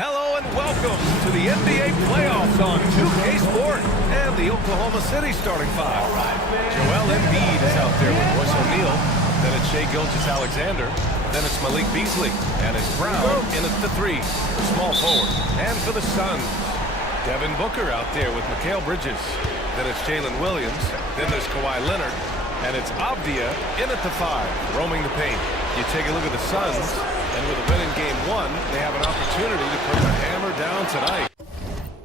Hello and welcome to the NBA playoffs on 2K Sport and the Oklahoma City starting five. Joel Embiid is out there with Royce O'Neal. Then it's Shai Gilgeous-Alexander. Then it's Malik Beasley. And it's Brown in at the three, small forward. And for the Suns, Devin Booker out there with Mikal Bridges. Then it's Jalen Williams. Then there's Kawhi Leonard. And it's Avdia in at the five, roaming the paint. You take a look at the Suns, and with a win in game one, they have an opportunity to put the hammer down tonight.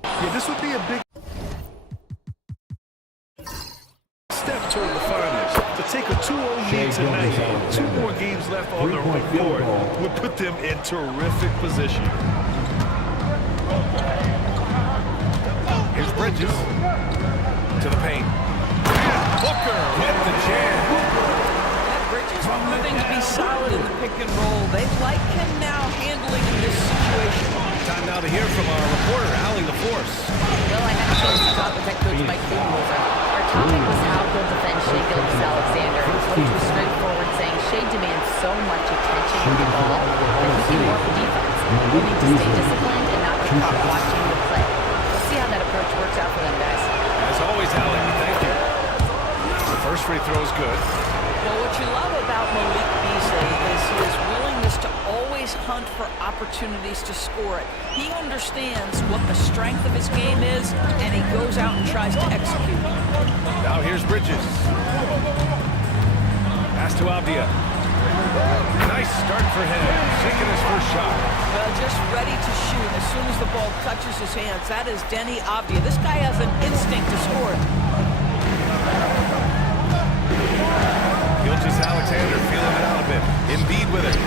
Yeah, this would be a big step toward the finals. To take a 2-0 lead tonight, 2 more games left on their home court would put them in terrific position. Here's Bridges to the paint. Booker with the jam. Bridges proving to be solid in the pick and roll. They like him now handling in this situation. Time now to hear from our reporter, Allie LaForce. Well, I had a chance to talk with head coach Mike Budenholzer. Our topic was how he'll defend Shai Gilgeous-Alexander. His coach was straightforward, saying Shai demands so much attention with the ball that he can work the defense. We'll need to stay disciplined and not get caught watching the play. We'll see how that approach works out for them, guys. As always, Allie, thank you. The first free throw is good. Well, what you love about Malik Beasley is his willingness to always hunt for opportunities to score it. He understands what the strength of his game is, and he goes out and tries to execute. Now here's Bridges. Pass to Avdia. Nice start for him. Sinking his first shot. Well, just ready to shoot as soon as the ball touches his hands. That is Denny Avdia. This guy has an instinct to score it. Gilgeous-Alexander feeling it out a bit. Embiid with it.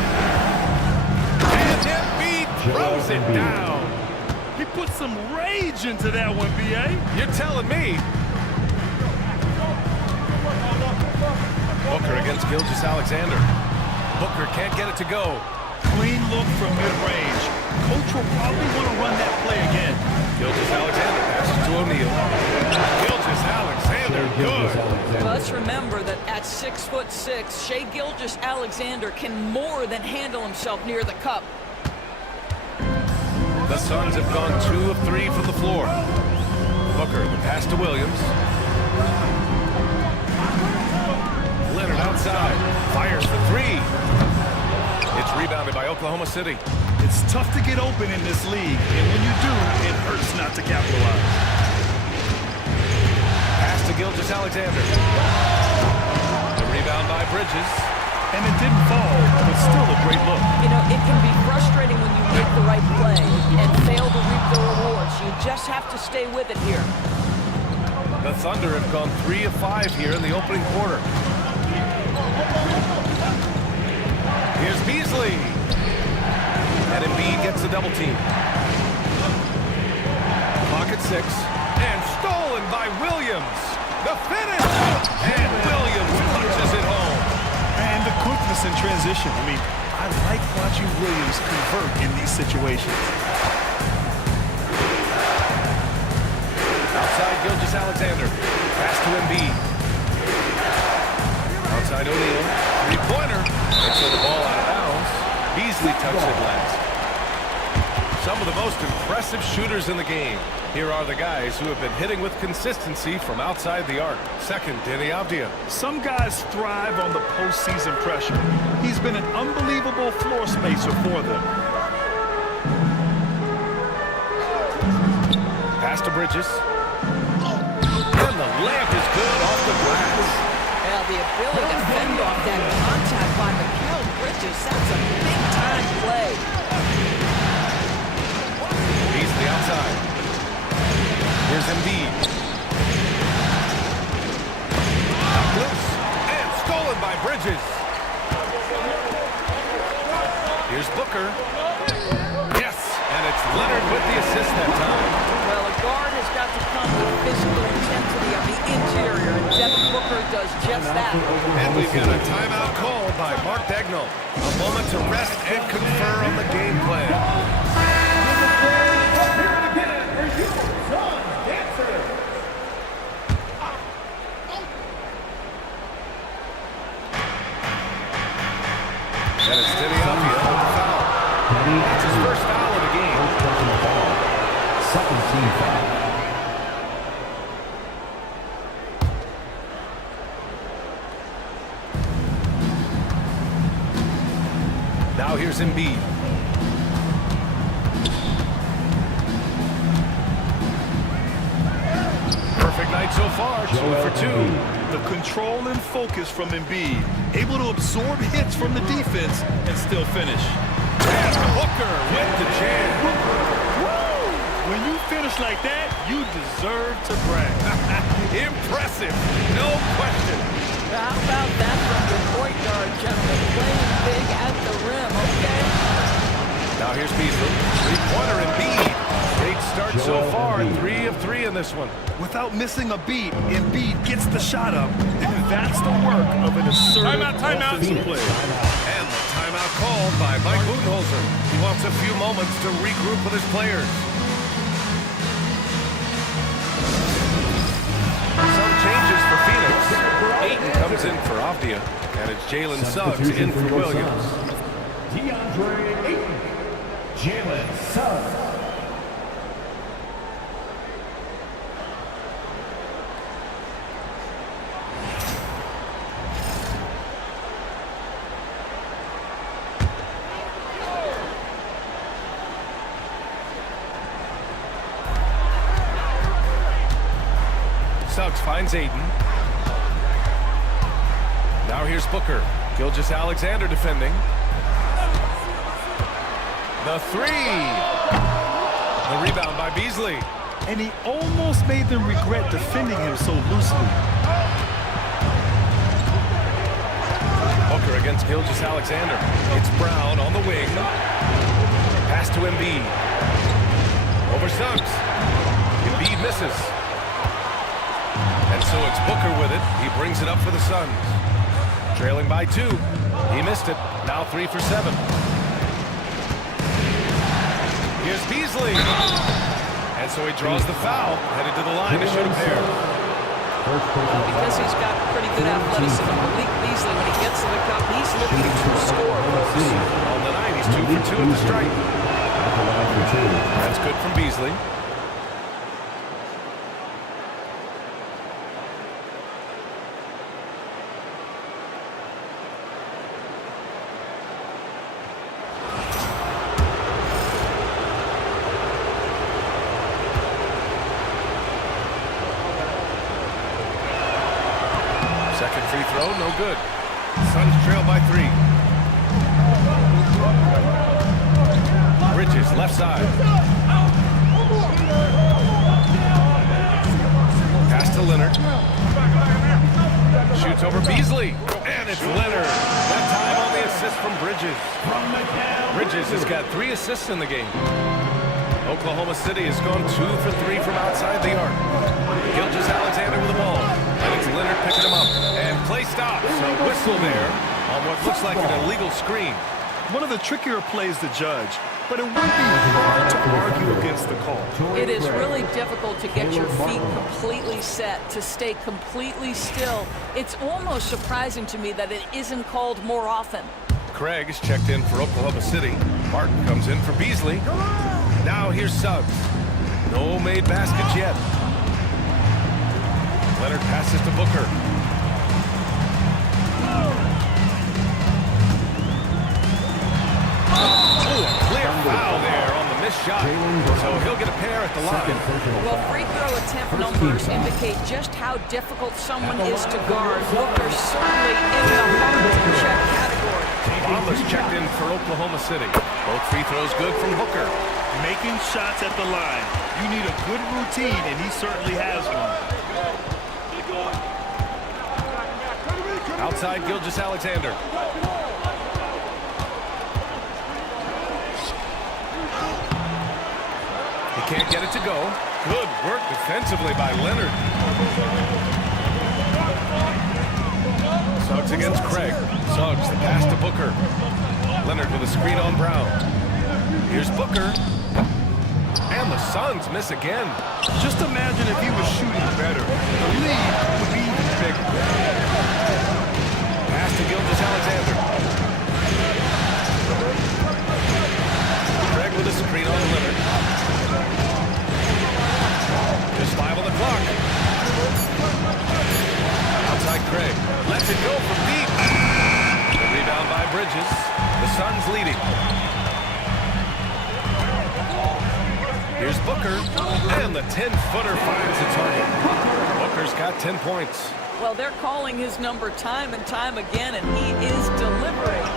And Embiid throws it down. He put some rage into that one, B.A. You're telling me. Booker against Gilgeous-Alexander. Booker can't get it to go. Clean look from mid-range. Coach will probably want to run that play again. Gilgeous-Alexander passes to O'Neal. Gilgeous-Alexander, good. Well, let's remember that at 6'6", Shai Gilgeous-Alexander can more than handle himself near the cup. The Suns have gone 2 of 3 from the floor. Booker, the pass to Williams. Leonard outside, fires for 3. It's rebounded by Oklahoma City. It's tough to get open in this league, and when you do, it hurts not to capitalize. Pass to Gilgeous-Alexander. The rebound by Bridges. And it didn't fall, but still a great look. You know, it can be frustrating when you make the right play and fail to reap the rewards. You just have to stay with it here. The Thunder have gone 3 of 5 here in the opening quarter. Here's Beasley. And Embiid gets the double team. Pocket 6. And stolen by Williams. The finish! And Williams punches it home. And the quickness in transition. I mean, I like watching Williams convert in these situations. Outside Gilgeous-Alexander. Pass to Embiid. Outside O'Neal. Three-pointer. And so the ball out of bounds. Beasley touched it last. Some of the most impressive shooters in the game. Here are the guys who have been hitting with consistency from outside the arc. Second, Denny Avdia. Some guys thrive on the postseason pressure. He's been an unbelievable floor spacer for them. Pass to Bridges. And the layup is good off the glass. Well, the ability to fend off that contact by Mikal Bridges, that's a big-time play. Beasley outside. Here's Embiid. Knocked loose. And stolen by Bridges. Here's Booker. Yes, and it's Leonard with the assist that time. Well, a guard has got to come with physical intensity on the interior, and Devin Booker does just that. And we've got a timeout called by Mark Dagnall. A moment to rest and confer on the game plan. And it's Denny Avdia on the foul. That's his first foul of the game. team foul. Now here's Embiid. Perfect night so far, 2 for 2. The control and focus from Embiid, able to absorb hits from the defense and still finish. And Booker with the jam. When you finish like that, you deserve to brag. Impressive, no question. How about that from your point guard, gentlemen? Playing big at the rim, okay? Now here's Beasley. Three-pointer Embiid. Great start so far, 3 of 3 in this one. Without missing a beat, Embiid gets the shot up, and that's the work of an assertive offensive player. And the timeout called by Mike Budenholzer. He wants a few moments to regroup with his players. Some changes for Phoenix. Ayton comes in for Avdia, and it's Jalen Suggs in for Williams. DeAndre Ayton, Jalen Suggs. Suggs finds Ayton. Now here's Booker. Gilgeous-Alexander defending. The three. The rebound by Beasley. And he almost made them regret defending him so loosely. Booker against Gilgeous-Alexander. It's Brown on the wing. Pass to Embiid. Over Suggs. Embiid misses. And so it's Booker with it. He brings it up for the Suns. Trailing by 2. He missed it. Now 3 for 7. Here's Beasley. And so he draws the foul. Headed to the line to shoot a pair. Because he's got pretty good athleticism, Malik Beasley, when he gets to the cup, he's looking to score. On the night, he's 2 for 2 at the strike. That's good from Beasley. Second free throw, no good. Suns trail by 3. Bridges, left side. Pass to Leonard. Shoots over Beasley. And it's Leonard. That time on the assist from Bridges. Bridges has got 3 assists in the game. Oklahoma City has gone 2 for 3 from outside the arc. Gilgeous-Alexander with the ball. And it's Leonard picking him up. And play stops. A whistle there on what looks like an illegal screen. One of the trickier plays to judge, but it would be hard to argue against the call. It is really difficult to get your feet completely set, to stay completely still. It's almost surprising to me that it isn't called more often. Craig is checked in for Oklahoma City. Martin comes in for Beasley. Now here's Suggs. No made baskets yet. Leonard passes to Booker. Oh, a clear foul there on the missed shot. So he'll get a pair at the line. Well, free throw attempt numbers indicate just how difficult someone is to guard. Booker's certainly in the hard-to-check category. Bombers checked in for Oklahoma City. Both free throws good from Booker. Making shots at the line. You need a good routine, and he certainly has one. Outside Gilgeous-Alexander. He can't get it to go. Good work defensively by Leonard. Suggs against Craig. Suggs, the pass to Booker. Leonard with a screen on Brown. Here's Booker. And the Suns miss again. Just imagine if he was shooting better. The lead would be even bigger. Pass to Gilgeous-Alexander. Craig with a screen on Leonard. Suns leading. Here's Booker, and the 10-footer finds the target. Booker's got 10 points. Well, they're calling his number time and time again, and he is delivering.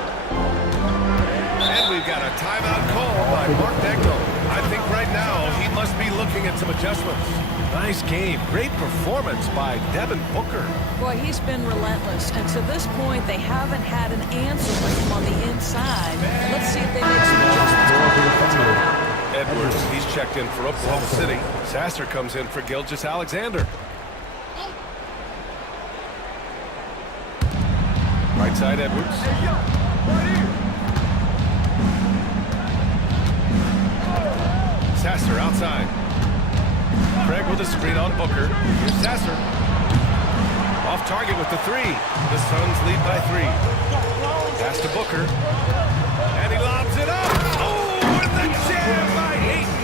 And we've got a timeout call by Mark Degno. I think right now he must be looking at some adjustments. Nice game. Great performance by Devin Booker. Boy, he's been relentless, and to this point, they haven't had an answer for him on the inside. Let's see if they make some adjustments. Edwards, he's checked in for Oklahoma City. Sasser comes in for Gilgeous Alexander. Right side, Edwards. Sasser outside. Craig with a screen on Booker. Here's Sasser. Off target with the three. The Suns lead by 3. Pass to Booker. And he lobs it up. Oh, and the jam by Ayton.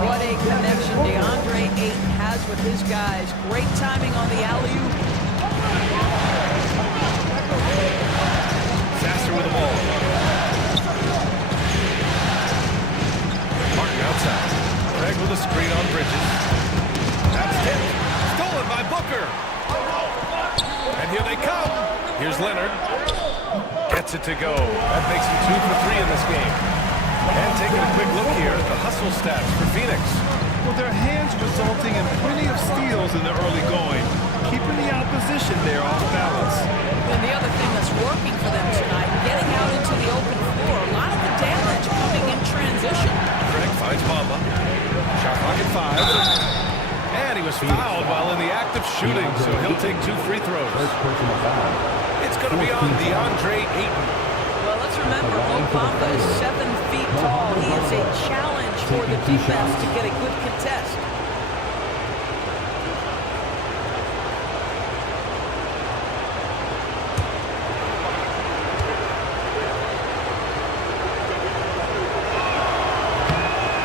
What a connection DeAndre Ayton has with his guys. Great timing on the alley-oop. Sasser with the ball. Martin outside. Craig with a screen on Bridges. That's tipped. Stolen by Booker. And here they come. Here's Leonard. Gets it to go. That makes him 2 for 3 in this game. And taking a quick look here at the hustle stats for Phoenix. Well, their hands resulting in plenty of steals in the early going, keeping the opposition there off balance. And the other thing that's working for them tonight, getting out into the open floor. A lot of the damage coming in transition. Craig finds Bamba. Shot clock at 5. And he was fouled while in the act of shooting, so he'll take 2 free throws. It's going to be on DeAndre Ayton. Well, let's remember, Mo Bamba is 7 feet tall. He is a challenge for the defense to get a good contest.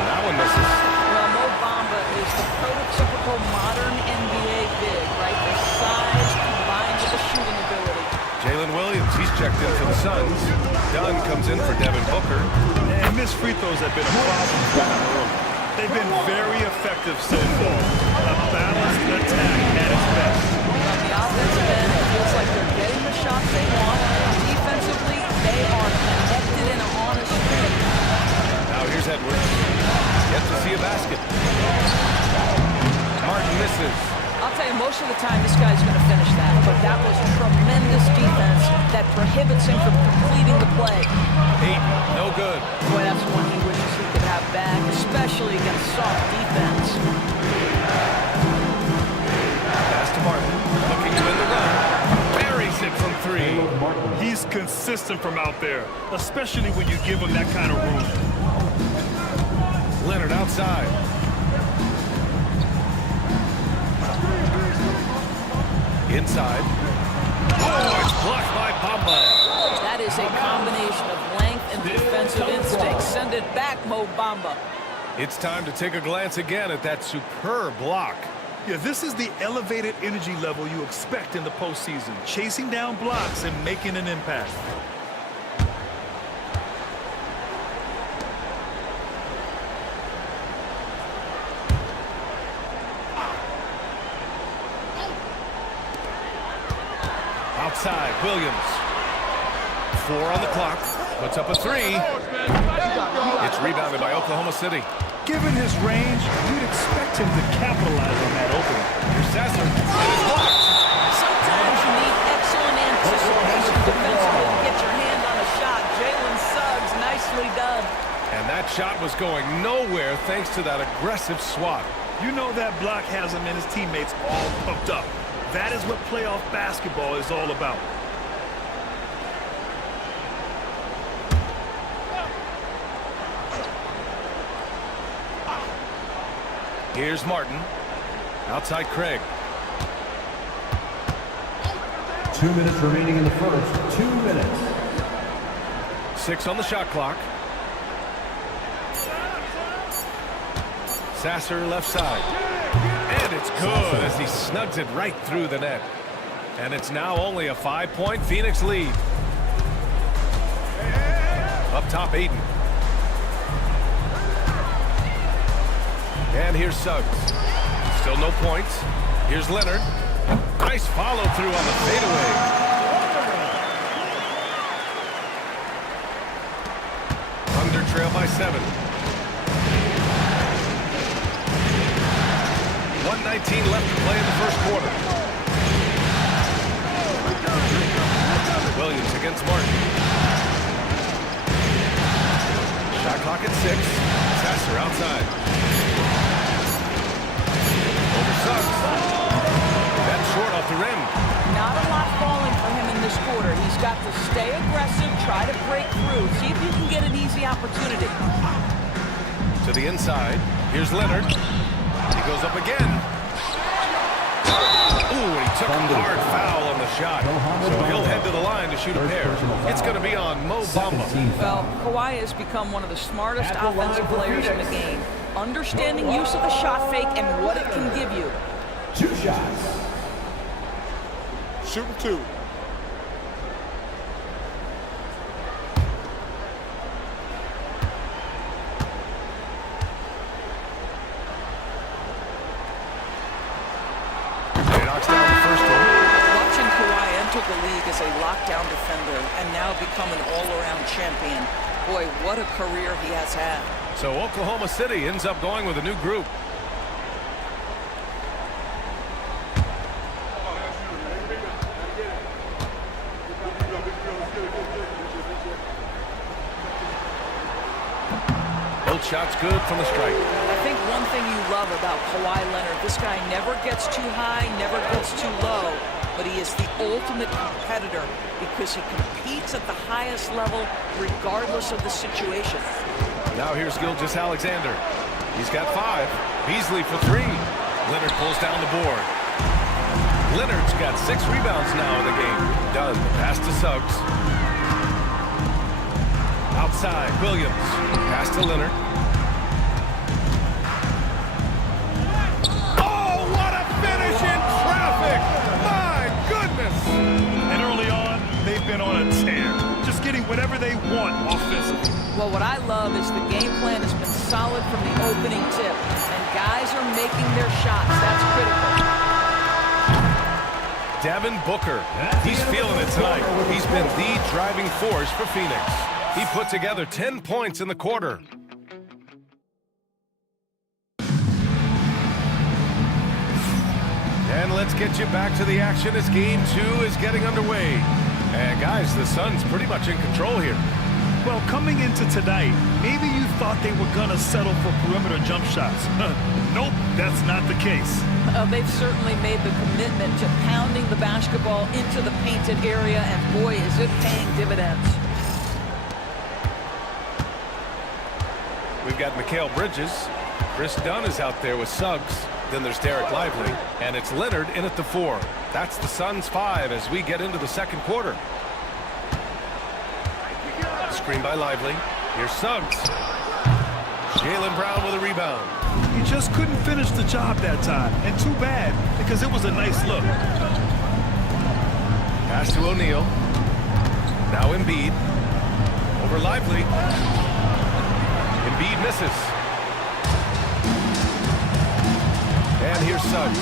That one misses. Well, Mo Bamba is the prototypical modern NBA big, right? The size combined with the shooting ability. Jalen Williams, he's checked in for the Suns. Dunn comes in for Devin Booker. And missed free throws have been a problem for them early. They've been very effective so far. A balanced attack at its best. On the offensive end, it feels like they're getting the shots they want. Defensively, they are connected and on a string. Now here's Edwards. Yet to see a basket. Martin misses. I'll tell you, most of the time, this guy's going to finish that. But that was tremendous defense that prohibits him from completing the play. Ayton, no good. Boy, that's one he wishes he could have back, especially against soft defense. Pass to Martin. Looking to win the run. Buries it from 3. He's consistent from out there, especially when you give him that kind of room. Leonard outside. Inside. Oh, it's blocked by Bamba. That is a combination of length and defensive instinct. Send it back, Mo Bamba. It's time to take a glance again at that superb block. Yeah, this is the elevated energy level you expect in the postseason, chasing down blocks and making an impact. Outside, Williams. 4 on the clock. Puts up a 3. It's rebounded by Oklahoma City. Given his range, you'd expect him to capitalize on that opening. Here's Sasser. It is blocked. Sometimes you need excellent anticipation defensively to get your hand on a shot. Jalen Suggs, nicely done. And that shot was going nowhere thanks to that aggressive swat. You know that block has him and his teammates all pumped up. That is what playoff basketball is all about. Here's Martin. Outside Craig. 2 minutes remaining in the first. 2 minutes. 6 on the shot clock. Sasser left side. And it's good as he snugs it right through the net. And it's now only a 5-point Phoenix lead. Up top, Aiden. And here's Suggs. Still no points. Here's Leonard. Nice follow through on the fadeaway. Thunder trail by 7. 1:19 left to play in the first quarter. Williams against Martin. Shot clock at 6. Sasser outside. Over Suggs. That's short off the rim. Not a lot falling for him in this quarter. He's got to stay aggressive, try to break through, see if you can get an easy opportunity. To the inside. Here's Leonard. He goes up again. Ooh, he took a hard foul on the shot. So he'll head to the line to shoot a pair. It's going to be on Mo Bamba. Well, Kawhi has become one of the smartest offensive players in the game. Understanding use of the shot fake and what it can give you. 2 shots. Shooting 2. Watching Kawhi enter the league as a lockdown defender and now become an all-around champion. Boy, what a career he has had. So Oklahoma City ends up going with a new group. Both shots good from the strike. I think one thing you love about Kawhi Leonard, this guy never gets too high, never gets too low, but he is the ultimate competitor because he competes at the highest level regardless of the situation. Now here's Gilgeous-Alexander. He's got 5. Beasley for 3. Leonard pulls down the board. Leonard's got 6 rebounds now in the game. Does the pass to Suggs. Outside, Williams. Pass to Leonard. Oh, what a finish in traffic! My goodness! And early on, they've been on a tear. Just getting whatever they want offensively. Well, what I love is the game plan has been solid from the opening tip, and guys are making their shots. That's critical. Devin Booker. He's feeling it tonight. He's been the driving force for Phoenix. He put together 10 points in the quarter. And let's get you back to the action as Game 2 is getting underway. And guys, the Suns pretty much in control here. Well, coming into tonight, maybe you thought they were going to settle for perimeter jump shots. Nope, that's not the case. They've certainly made the commitment to pounding the basketball into the painted area, and boy, is it paying dividends. We've got Mikal Bridges. Chris Dunn is out there with Suggs. Then there's Derek Lively, and it's Leonard in at the 4. That's the Suns' 5 as we get into the second quarter. Screen by Lively. Here's Suggs. Jaylen Brown with a rebound. He just couldn't finish the job that time, and too bad, because it was a nice look. Pass to O'Neal. Now Embiid. Over Lively. Embiid misses. And here's Suggs.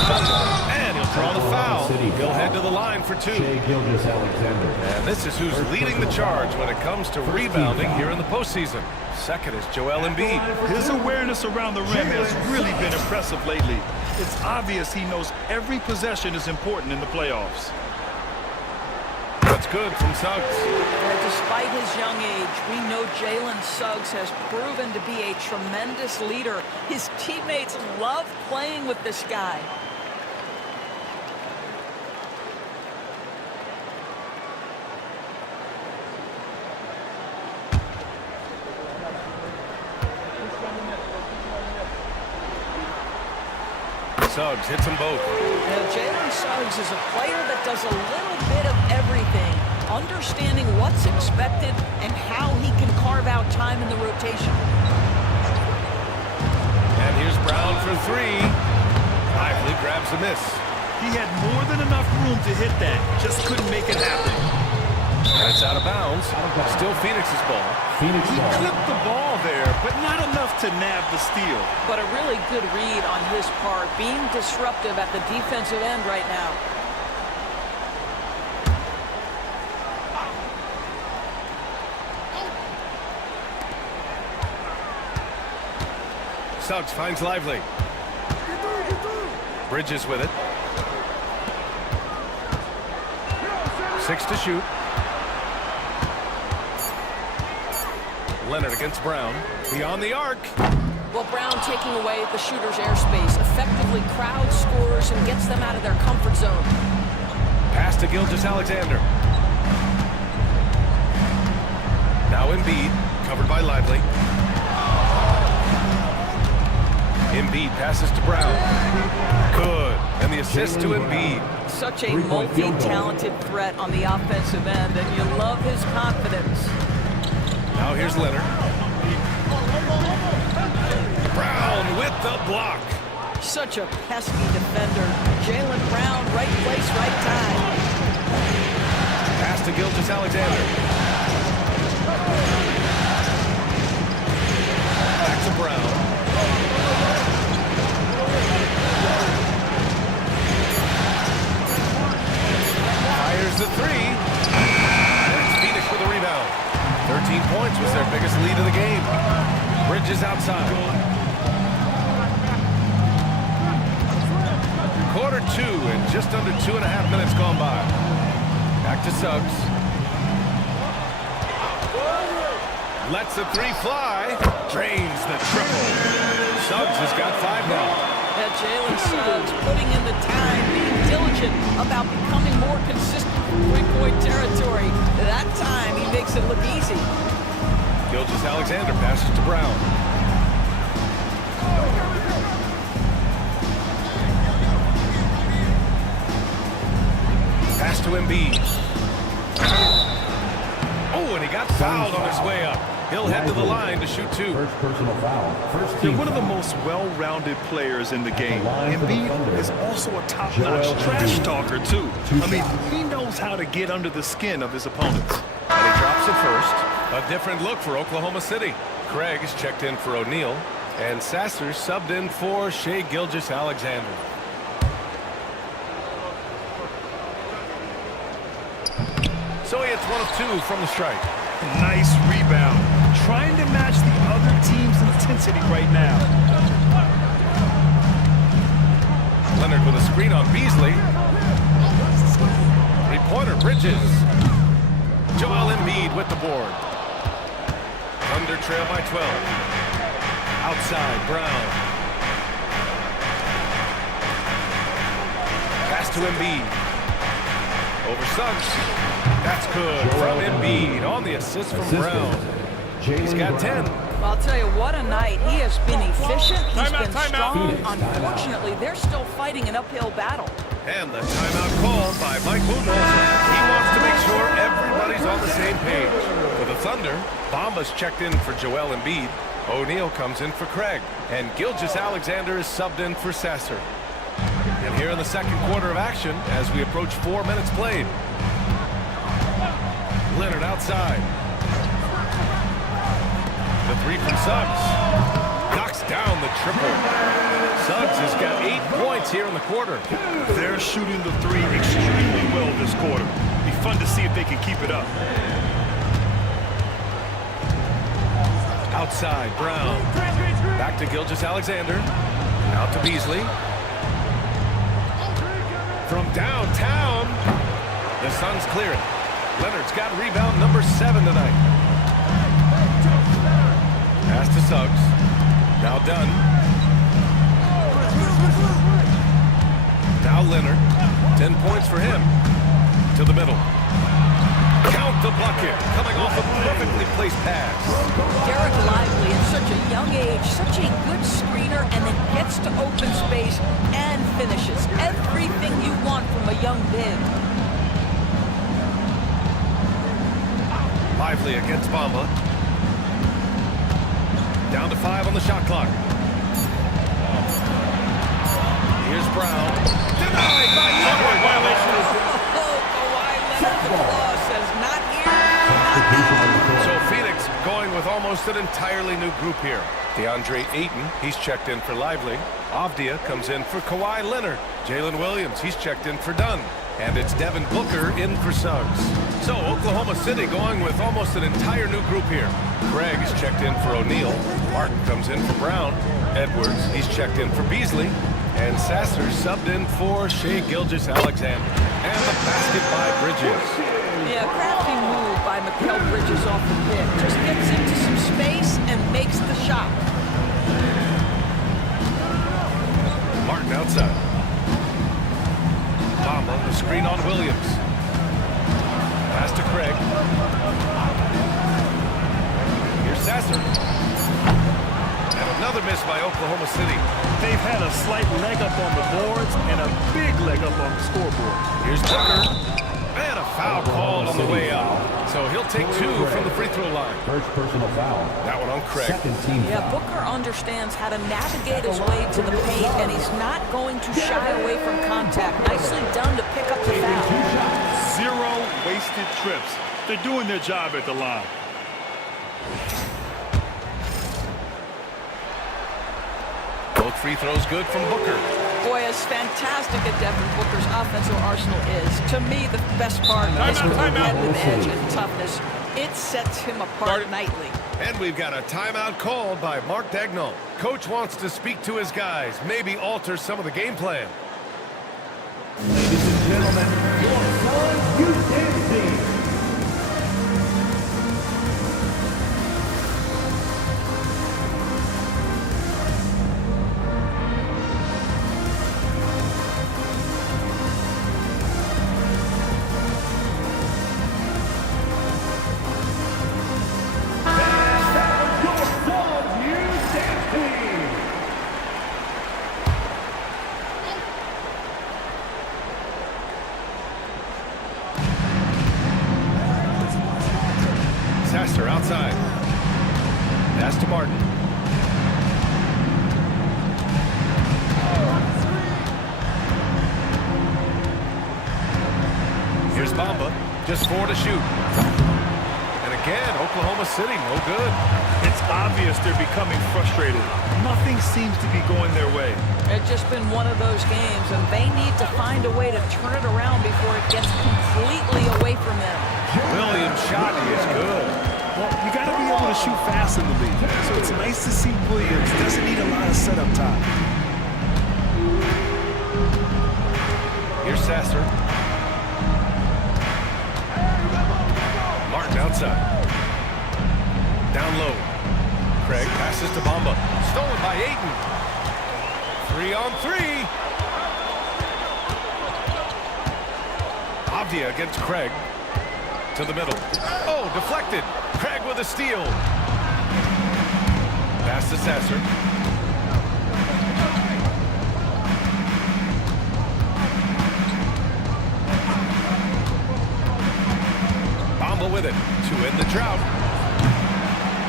And he'll draw the foul. He'll head to the line for 2. And this is who's leading the charge when it comes to rebounding here in the postseason. Second is Joel Embiid. His awareness around the rim has really been impressive lately. It's obvious he knows every possession is important in the playoffs. That's good from Suggs. Despite his young age, we know Jalen Suggs has proven to be a tremendous leader. His teammates love playing with this guy. Suggs hits them both. Now, Jalen Suggs is a player that does a little bit of everything, understanding what's expected and how he can carve out time in the rotation. And here's Brown for 3. Lively grabs a miss. He had more than enough room to hit that, just couldn't make it happen. And it's out of bounds. bounds. Still Phoenix's ball. Phoenix He ball. clipped the ball there, but not enough to nab the steal. But a really good read on his part, being disruptive at the defensive end right now. Suggs finds Lively. Bridges with it. 6 to shoot. Leonard against Brown. Beyond the arc. Well, Brown taking away the shooter's airspace effectively crowd scores and gets them out of their comfort zone. Pass to Gilgeous-Alexander. Now Embiid, covered by Lively. Embiid passes to Brown. Good. And the assist to Embiid. Such a multi-talented threat on the offensive end, and you love his confidence. Now here's Leonard. Brown with the block. Such a pesky defender. Jaylen Brown, right place, right time. Pass to Gilgeous-Alexander. Back to Brown. Fires the three. And it's Phoenix with a rebound. 13 points was their biggest lead of the game. Bridges outside. Quarter 2 and just under 2.5 minutes gone by. Back to Suggs. Lets the three fly. Drains the triple. Suggs has got 5 now. That Jalen Suggs putting in the time, being diligent about becoming more consistent in three-point territory. That time, he makes it look easy. Gilgeous-Alexander passes to Brown. Pass to Embiid. Oh, and he got fouled on his way up. He'll head to the line to shoot 2. First personal foul. First They're team one of the foul. most well-rounded players in the game. line for the Embiid Thunder. is also a top-notch Joel trash Embiid. talker, too. Two I mean, shots. he knows how to get under the skin of his opponents. And he drops it first. A different look for Oklahoma City. Craig is checked in for O'Neal. And Sasser subbed in for Shai Gilgeous-Alexander. So he hits 1 of 2 from the strike. Nice rebound. Trying to match the other team's intensity right now. Leonard with a screen on Beasley. Three-pointer, Bridges. Joel Embiid with the board. Thunder trail by 12. Outside, Brown. Pass to Embiid. Over Suggs. That's good from Embiid on the assist from Brown. He's got 10. Well, I'll tell you, what a night. He has been efficient. He's been strong. Phoenix, Unfortunately, they're still fighting an uphill battle. And the timeout called by Mike Budenholzer. He wants to make sure everybody's on the same page. For the Thunder, Bamba's checked in for Joel Embiid. O'Neal comes in for Craig. And Gilgeous-Alexander is subbed in for Sasser. And here in the second quarter of action, as we approach 4 minutes played. Leonard outside. The three from Suggs. Knocks down the triple. Suggs has got 8 points here in the quarter. They're shooting the three extremely well this quarter. Be fun to see if they can keep it up. Outside, Brown. Back to Gilgeous-Alexander. Out to Beasley. From downtown, the Suns clear it. Leonard's got rebound number 7 tonight. Pass to Suggs. Now Dunn. Now Leonard. 10 points for him. To the middle. Count the bucket. Coming off a perfectly placed pass. Derek Lively, at such a young age, such a good screener, and then gets to open space and finishes. Everything you want from a young big. Lively against Bamba. Down to 5 on the shot clock. Here's Brown. Denied by Leonard. Oh, Kawhi Leonard, the claw says not here, not So Phoenix going with almost an entirely new group here. DeAndre Ayton, he's checked in for Lively. Avdia comes in for Kawhi Leonard. Jalen Williams, he's checked in for Dunn. And it's Devin Booker in for Suggs. So Oklahoma City going with almost an entire new group here. Craig is checked in for O'Neal. Martin comes in for Brown. Edwards, he's checked in for Beasley. And Sasser subbed in for Shai Gilgeous-Alexander. And the basket by Bridges. Yeah, crafty move by Mikal Bridges off the pick. Just gets into some space and makes the shot. Martin outside. Bamba, the screen on Williams. Pass to Craig. Here's Sasser. And another miss by Oklahoma City. They've had a slight leg up on the boards and a big leg up on the scoreboard. Here's Booker. And a foul called on the way out. So he'll take 2 from the free throw line. First personal foul. That one on Craig. Second team Yeah, foul. Booker understands how to navigate his way to the paint, and he's not going to shy away from contact. Nicely done to pick up the foul. 0 wasted trips. They're doing their job at the line. Both free throws good from Booker. Boy, as fantastic as Devin Booker's offensive arsenal is, to me the best part is competitive edge and toughness. It sets him apart nightly. And we've got a timeout called by Mark Daigneault. Coach wants to speak to his guys, maybe alter some of the game plan. Ladies and gentlemen, your son, you dancing. Sasser outside. Pass to Martin. Here's Bamba. Just 4 to shoot. And again, Oklahoma City, no good. It's obvious they're becoming frustrated. Nothing seems to be going their way. It's just been one of those games, and they need to find a way to turn it around before it gets completely away from them. Williams' shot is good. Well, you got to be able to shoot fast in the league. So it's nice to see Williams doesn't need a lot of setup time. Here's Sasser. Martin outside. Down low. Craig passes to Bamba. Stolen by Ayton. 3-on-3. Avdia against Craig. To the middle. Oh, deflected. Craig with a steal. Pass to Sasser. Bamba with it to end the drought.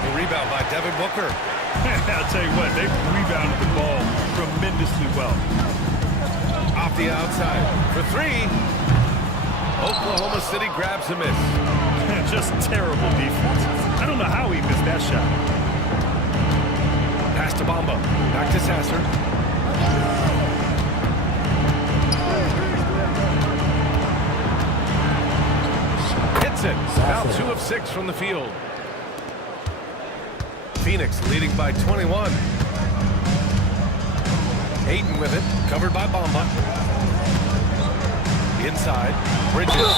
The rebound by Devin Booker. I'll tell you what, they've rebounded the ball tremendously well. Off the outside for 3. Oklahoma City grabs a miss. Just terrible defense. I don't know how he missed that shot. Pass to Bamba. Back to Sasser. Hits it. Now 2 of 6 from the field. Phoenix leading by 21. Ayton with it. Covered by Bamba. Inside. Bridges.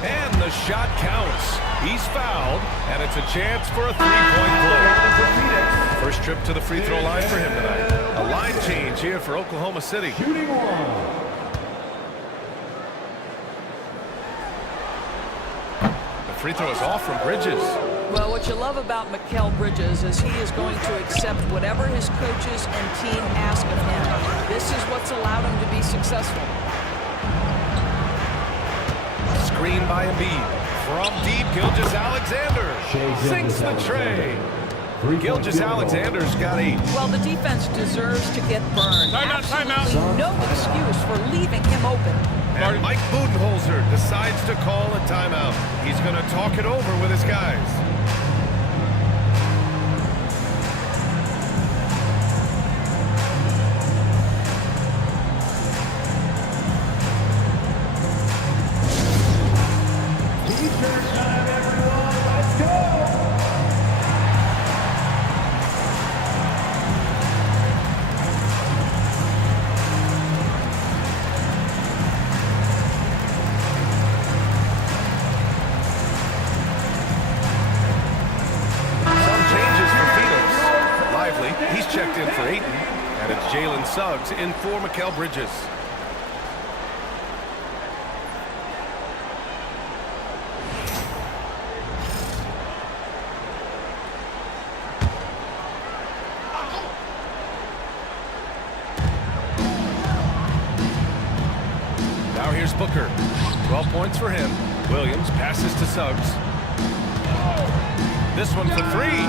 And the shot counts. He's fouled, and it's a chance for a 3-point play. First trip to the free throw line for him tonight. A line change here for Oklahoma City. Shooting one. The free throw is off from Bridges. Well, what you love about Mikal Bridges is he is going to accept whatever his coaches and team ask of him. This is what's allowed him to be successful. Screen by Embiid. From deep, Gilgeous-Alexander sinks the tray. Gilgeous-Alexander's got 8. Well, the defense deserves to get burned. Absolutely no excuse for leaving him open. And Mike Budenholzer decides to call a timeout. He's going to talk it over with his guys. He's checked in for Ayton, and it's Jalen Suggs in for Mikal Bridges. Now here's Booker. 12 points for him. Williams passes to Suggs. This one for three.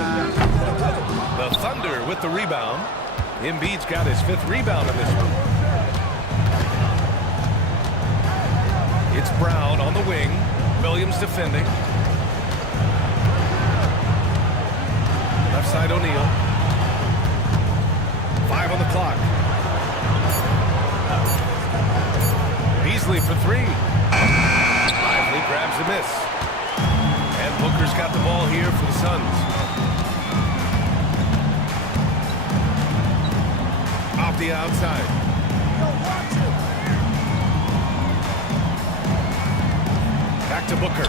The Thunder with the rebound. Embiid's got his 5th rebound in this one. It's Brown on the wing. Williams defending. Left side O'Neal. 5 on the clock. Beasley for three. Lively grabs the miss. And Booker's got the ball here for the Suns. Off the outside. Back to Booker.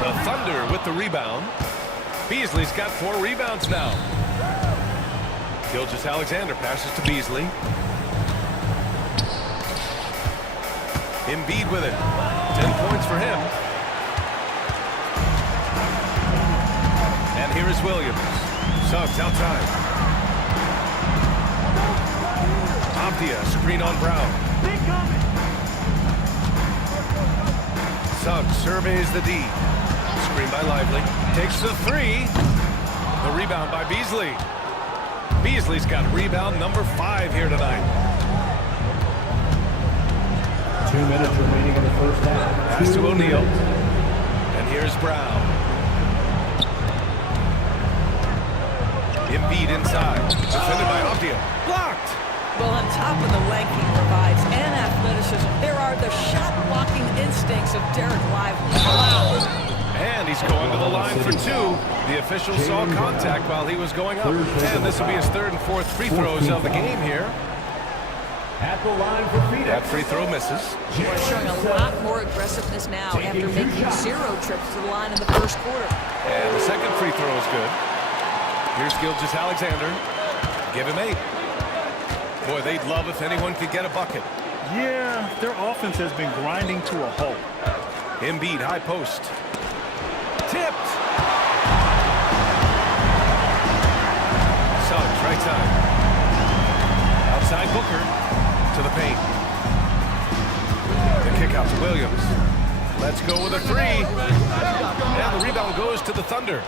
The Thunder with the rebound. Beasley's got 4 rebounds now. Gilgeous-Alexander passes to Beasley. Embiid with it. 10 points for him. And here is Williams. Suggs outside. Optia, screen on Brown. Suggs surveys the D. Screen by Lively. Takes the 3. The rebound by Beasley. Beasley's got rebound number 5 here tonight. 2 minutes remaining in the first half. Pass to O'Neal. And here's Brown. Embiid inside. Defended by Optia. Blocked. Well, on top of the length he provides and athleticism, there are the shot-blocking instincts of Derek Lively. Wow. And he's going to the line for 2. The official saw contact while he was going up. And this will be his 3rd and 4th free throws of the game here. At the line for Phoenix. That free throw misses. We're showing a lot more aggressiveness now after making 0 trips to the line in the first quarter. And the second free throw is good. Here's Gilgeous-Alexander. Give him 8. Boy, they'd love if anyone could get a bucket. Yeah, their offense has been grinding to a halt. Embiid, high post. Tipped. Suggs, right side. Outside Booker. To the paint. The kick out to Williams. Let's go with a 3. And the rebound goes to the Thunder.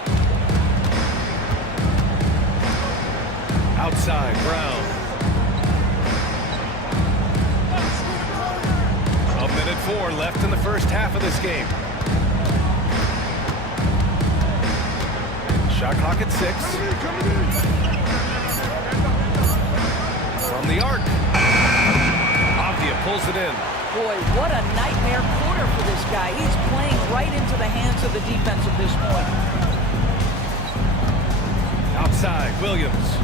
Outside, Brown. 1:04 left in the first half of this game. Shot clock at 6. From the arc. Avdia pulls it in. Boy, what a nightmare quarter for this guy. He's playing right into the hands of the defense at this point. Outside, Williams.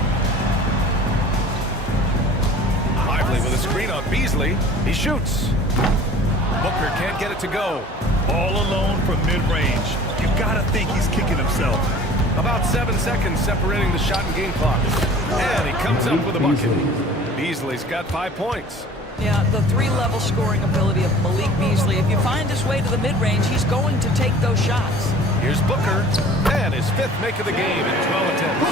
Lively with a screen on Beasley. He shoots. Booker can't get it to go. All alone from mid-range. You gotta think he's kicking himself. About 7 seconds separating the shot and game clock. And he comes up with a bucket. Beasley's got 5 points. Yeah, the 3-level scoring ability of Malik Beasley. If you find his way to the mid-range, he's going to take those shots. Here's Booker. And his 5th make of the game in 12 attempts.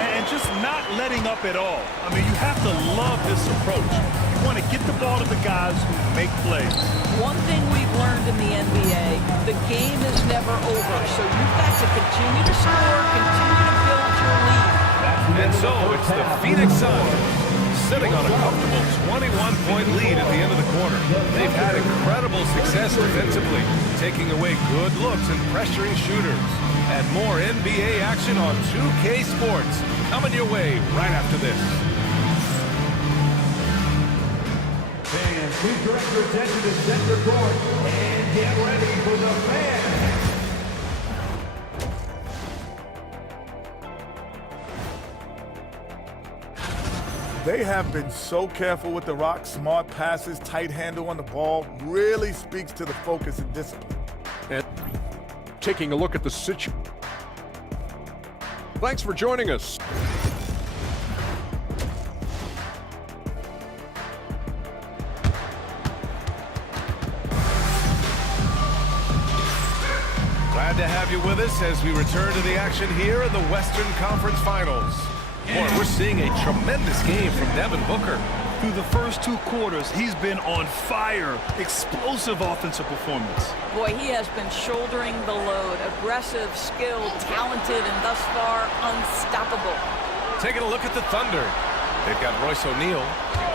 And just not letting up at all. I mean, you have to love this approach. You want to get the ball to the guys who make plays. One thing we've learned in the NBA, the game is never over. So you've got to continue to score, continue to build your lead. That's the And so it's the Phoenix Suns sitting on a comfortable 21-point lead at the end of the quarter. They've had incredible success defensively, taking away good looks and pressuring shooters. And more NBA action on 2K Sports coming your way right after this. Fans, please direct your attention to center court and get ready for the fans. They have been so careful with the rock. Smart passes, tight handle on the ball, really speaks to the focus and discipline. And taking a look at the situation. Thanks for joining us. Glad to have you with us as we return to the action here in the Western Conference Finals. Boy, we're seeing a tremendous game from Devin Booker. Through the first 2 quarters, he's been on fire. Explosive offensive performance. Boy, he has been shouldering the load. Aggressive, skilled, talented, and thus far unstoppable. Taking a look at the Thunder. They've got Royce O'Neal.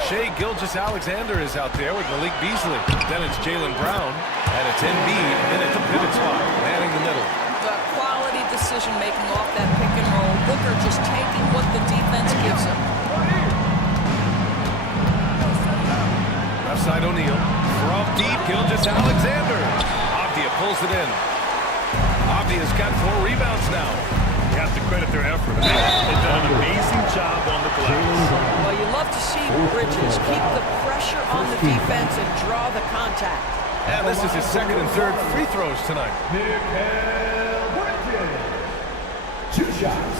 Shai Gilgeous-Alexander is out there with Malik Beasley. Then it's Jaylen Brown. And it's Embiid in at the pivot spot, manning the middle. The quality decision-making off that pick and roll. Booker just taking what the defense gives him. Left side O'Neal. From deep, Gilgeous-Alexander. Avdia pulls it in. Avdia's got 4 rebounds now. You have to credit their effort. They've done an amazing job on the glass. Well, you love to see Bridges keep the pressure on the defense and draw the contact. And this is his 2nd and 3rd free throws tonight. Bridges. 2 shots.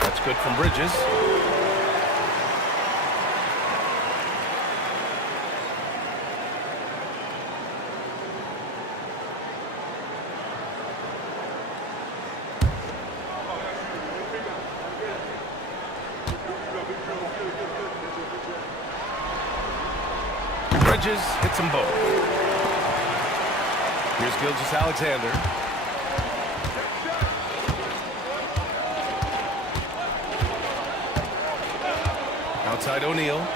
That's good from Bridges. Bridges hits them both. Here's Gilgeous-Alexander. Outside O'Neal.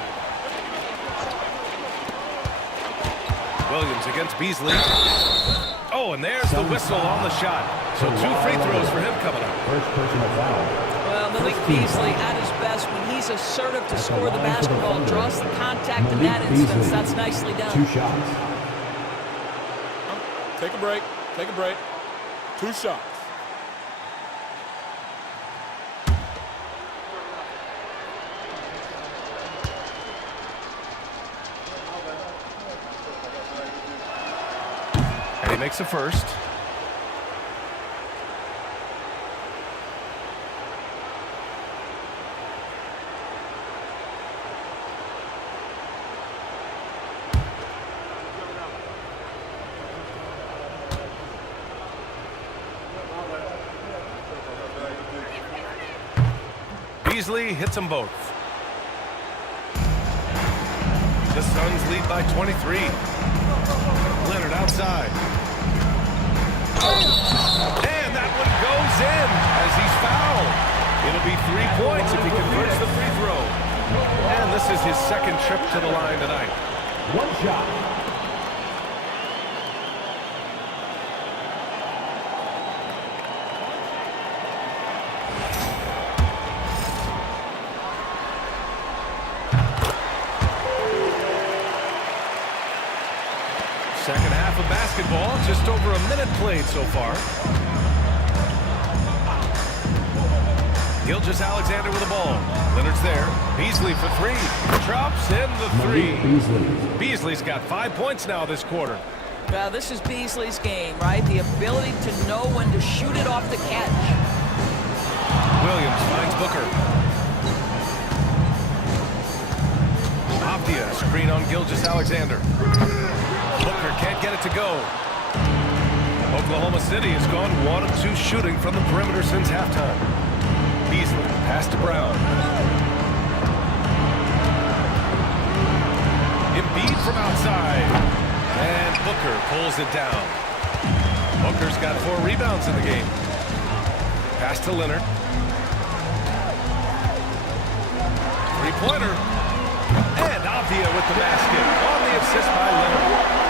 Williams against Beasley. Oh, and there's the whistle on the shot. So 2 free throws for him coming up. First personal foul. Well, Malik Beasley at his best when he's assertive to score the basketball, draws the contact in that instance. That's nicely done. 2 shots. Take a break. Take a break. 2 shots. And he makes a first. Beasley hits them both. The Suns lead by 23. Leonard outside. And that one goes in as he's fouled. It'll be 3 points if he converts the free throw. And this is his 2nd trip to the line tonight. 1 shot. Second half of basketball, just over a minute played so far. Gilgeous-Alexander with the ball. Leonard's there. Beasley for 3. Drops in the 3. Beasley's got 5 points now this quarter. Well, this is Beasley's game, right? The ability to know when to shoot it off the catch. Williams finds Booker. Avdia, screen on Gilgeous-Alexander. Booker can't get it to go. Oklahoma City has gone 1 of 2 shooting from the perimeter since halftime. Beasley, pass to Brown. Embiid from outside. And Booker pulls it down. Booker's got 4 rebounds in the game. Pass to Leonard. Three-pointer. And Avdia with the basket on the assist by Leonard.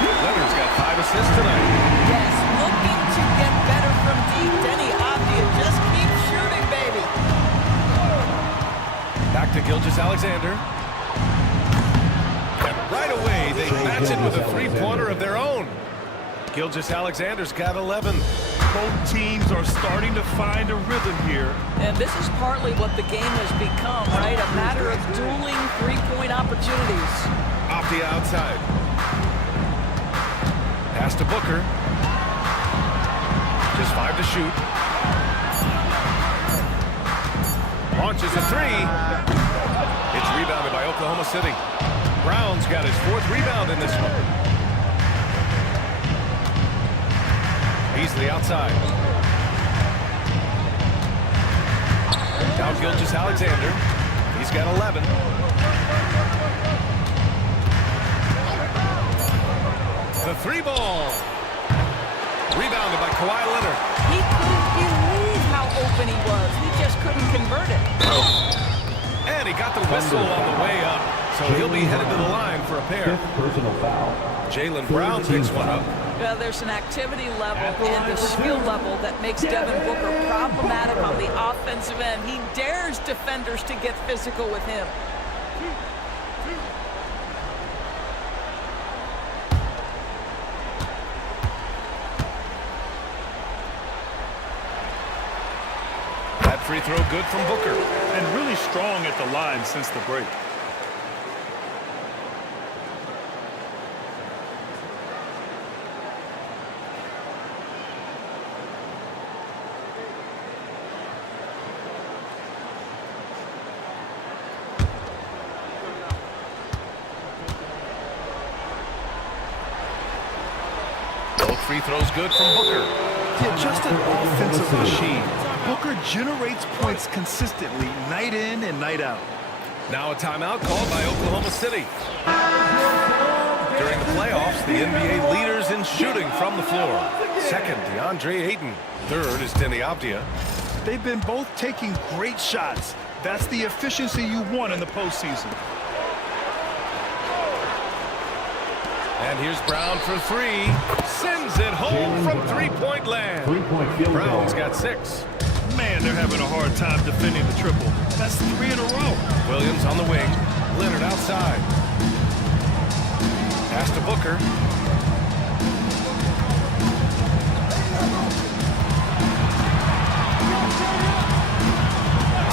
Leonard's got 5 assists tonight. Yes, looking to get better from deep. Denny Avdia just keep shooting, baby. Back to Gilgeous-Alexander. And right away, they match it with a three-pointer of their own. Gilgeous-Alexander's got 11. Both teams are starting to find a rhythm here. And this is partly what the game has become, right? A matter of dueling three-point opportunities. Avdia outside. Pass to Booker. Just 5 to shoot. Launches a 3. It's rebounded by Oklahoma City. Brown's got his 4th rebound in this one. Beasley outside. Now Gilgeous-Alexander. He's got 11. The 3-ball. Rebounded by Kawhi Leonard. He couldn't believe how open he was. He just couldn't convert it. And he got the whistle on the way up. So he'll be headed to the line for a pair. Personal foul. Jalen Brown picks one up. Well, there's an activity level and a skill level that makes Devin Booker problematic on the offensive end. He dares defenders to get physical with him. That free throw good from Booker. And really strong at the line since the break. Free throws good from Booker. Yeah, just an offensive machine. Booker generates points consistently, night in and night out. Now a timeout called by Oklahoma City. During the playoffs, the NBA leaders in shooting from the floor. Second, DeAndre Ayton. Third is Denny Avdia. They've been both taking great shots. That's the efficiency you want in the postseason. And here's Brown for 3. Sends it home from three-point land. Three-point field goal. Brown's got 6. Man, they're having a hard time defending the triple. That's 3 in a row. Williams on the wing. Leonard outside. Pass to Booker.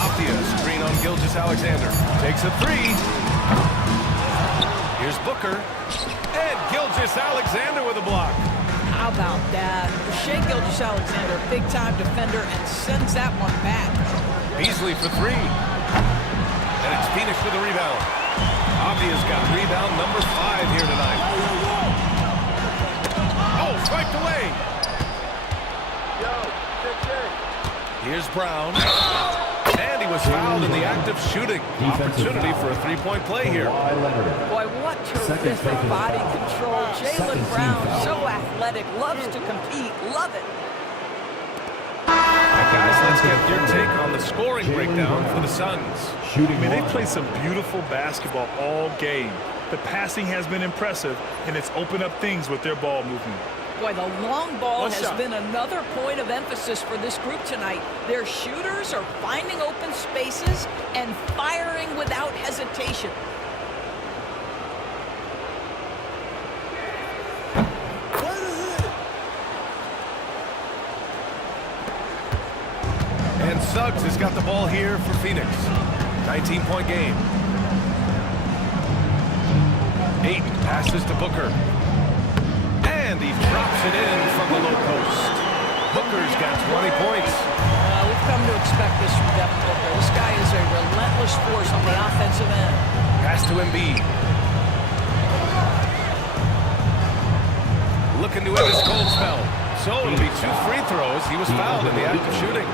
Avdia screen on Gilgeous-Alexander. Takes a 3. Here's Booker. And Gilgeous-Alexander with a block. How about that? Shai Gilgeous-Alexander, big-time defender, and sends that one back. Beasley for 3. And it's Phoenix with a rebound. Avdia's got rebound number 5 here tonight. Oh, swiped away. Here's Brown. And he was fouled in the act of shooting. Opportunity for a three-point play here. Boy, what terrific body control. Jalen Brown, so athletic, loves to compete, love it. All right, guys, let's get your take on the scoring breakdown for the Suns. I mean, they played some beautiful basketball all game. The passing has been impressive, and it's opened up things with their ball movement. Boy, the long ball has been another point of emphasis for this group tonight. Their shooters are finding open spaces and firing without hesitation. And Suggs has got the ball here for Phoenix. 19-point game. Ayton passes to Booker. And he drops it in from the low post. Booker's got 20 points. We've come to expect this from Devin Booker. This guy is a relentless force on the offensive end. Pass to Embiid. looking to end his cold spell. So it'll be 2 free throws. He was fouled in the act of shooting.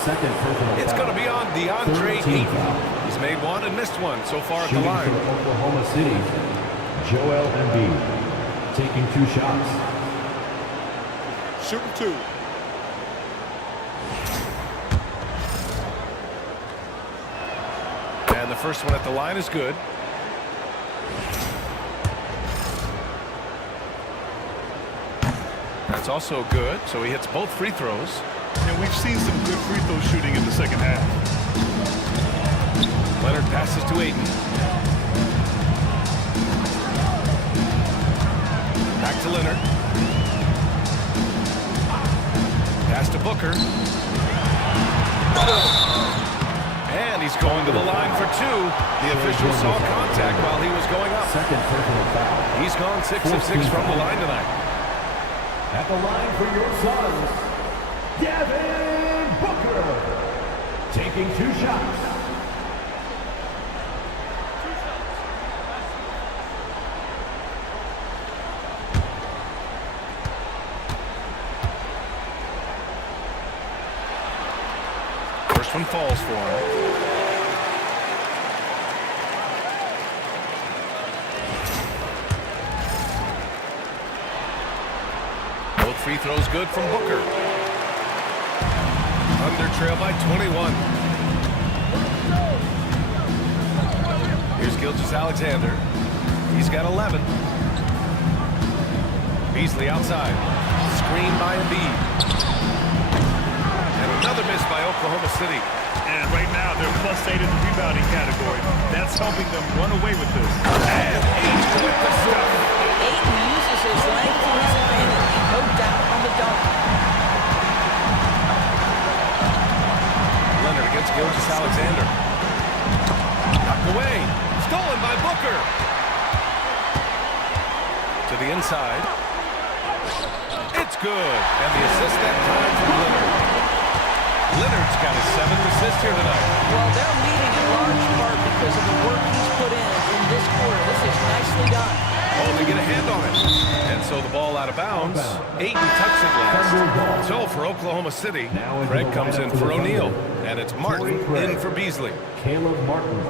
Second personal It's going to be on DeAndre Ayton. He's made 1 and missed 1 so far at the line. For Oklahoma City, Joel Embiid taking 2 shots. Shooting 2. And the first one at the line is good. That's also good, so he hits both free throws. And we've seen some good free throw shooting in the second half. Leonard passes to Ayton. Back to Leonard. Pass to Booker. And he's going to the line for 2. The official saw contact while he was going up. Second personal foul. He's gone 6 of 6 from the line tonight. At the line for your Suns, Devin Booker taking 2 shots. First one falls for him. Both free throws good from Booker. Thunder trail by 21. Here's Gilgeous-Alexander. He's got 11. Beasley outside. Screen by Embiid. And another miss by Oklahoma City. And right now, they're +8 in the rebounding category. That's helping them run away with this. And Ayton with the stuff. Ayton uses his length to his advantage. No doubt on the dunk. Leonard against Gilgeous-Alexander. Knocked away. Stolen by Booker. To the inside. It's good. And the assist that time from Leonard. Leonard's got his 7th assist here tonight. Well, they're leading in large part because of the work he's put in this quarter. This is nicely done. Oh, they get a hand on it. And so the ball out of bounds. Ayton tucks it last. So for Oklahoma City, Craig comes in for O'Neal. And it's Martin in for Beasley. Caleb Martin.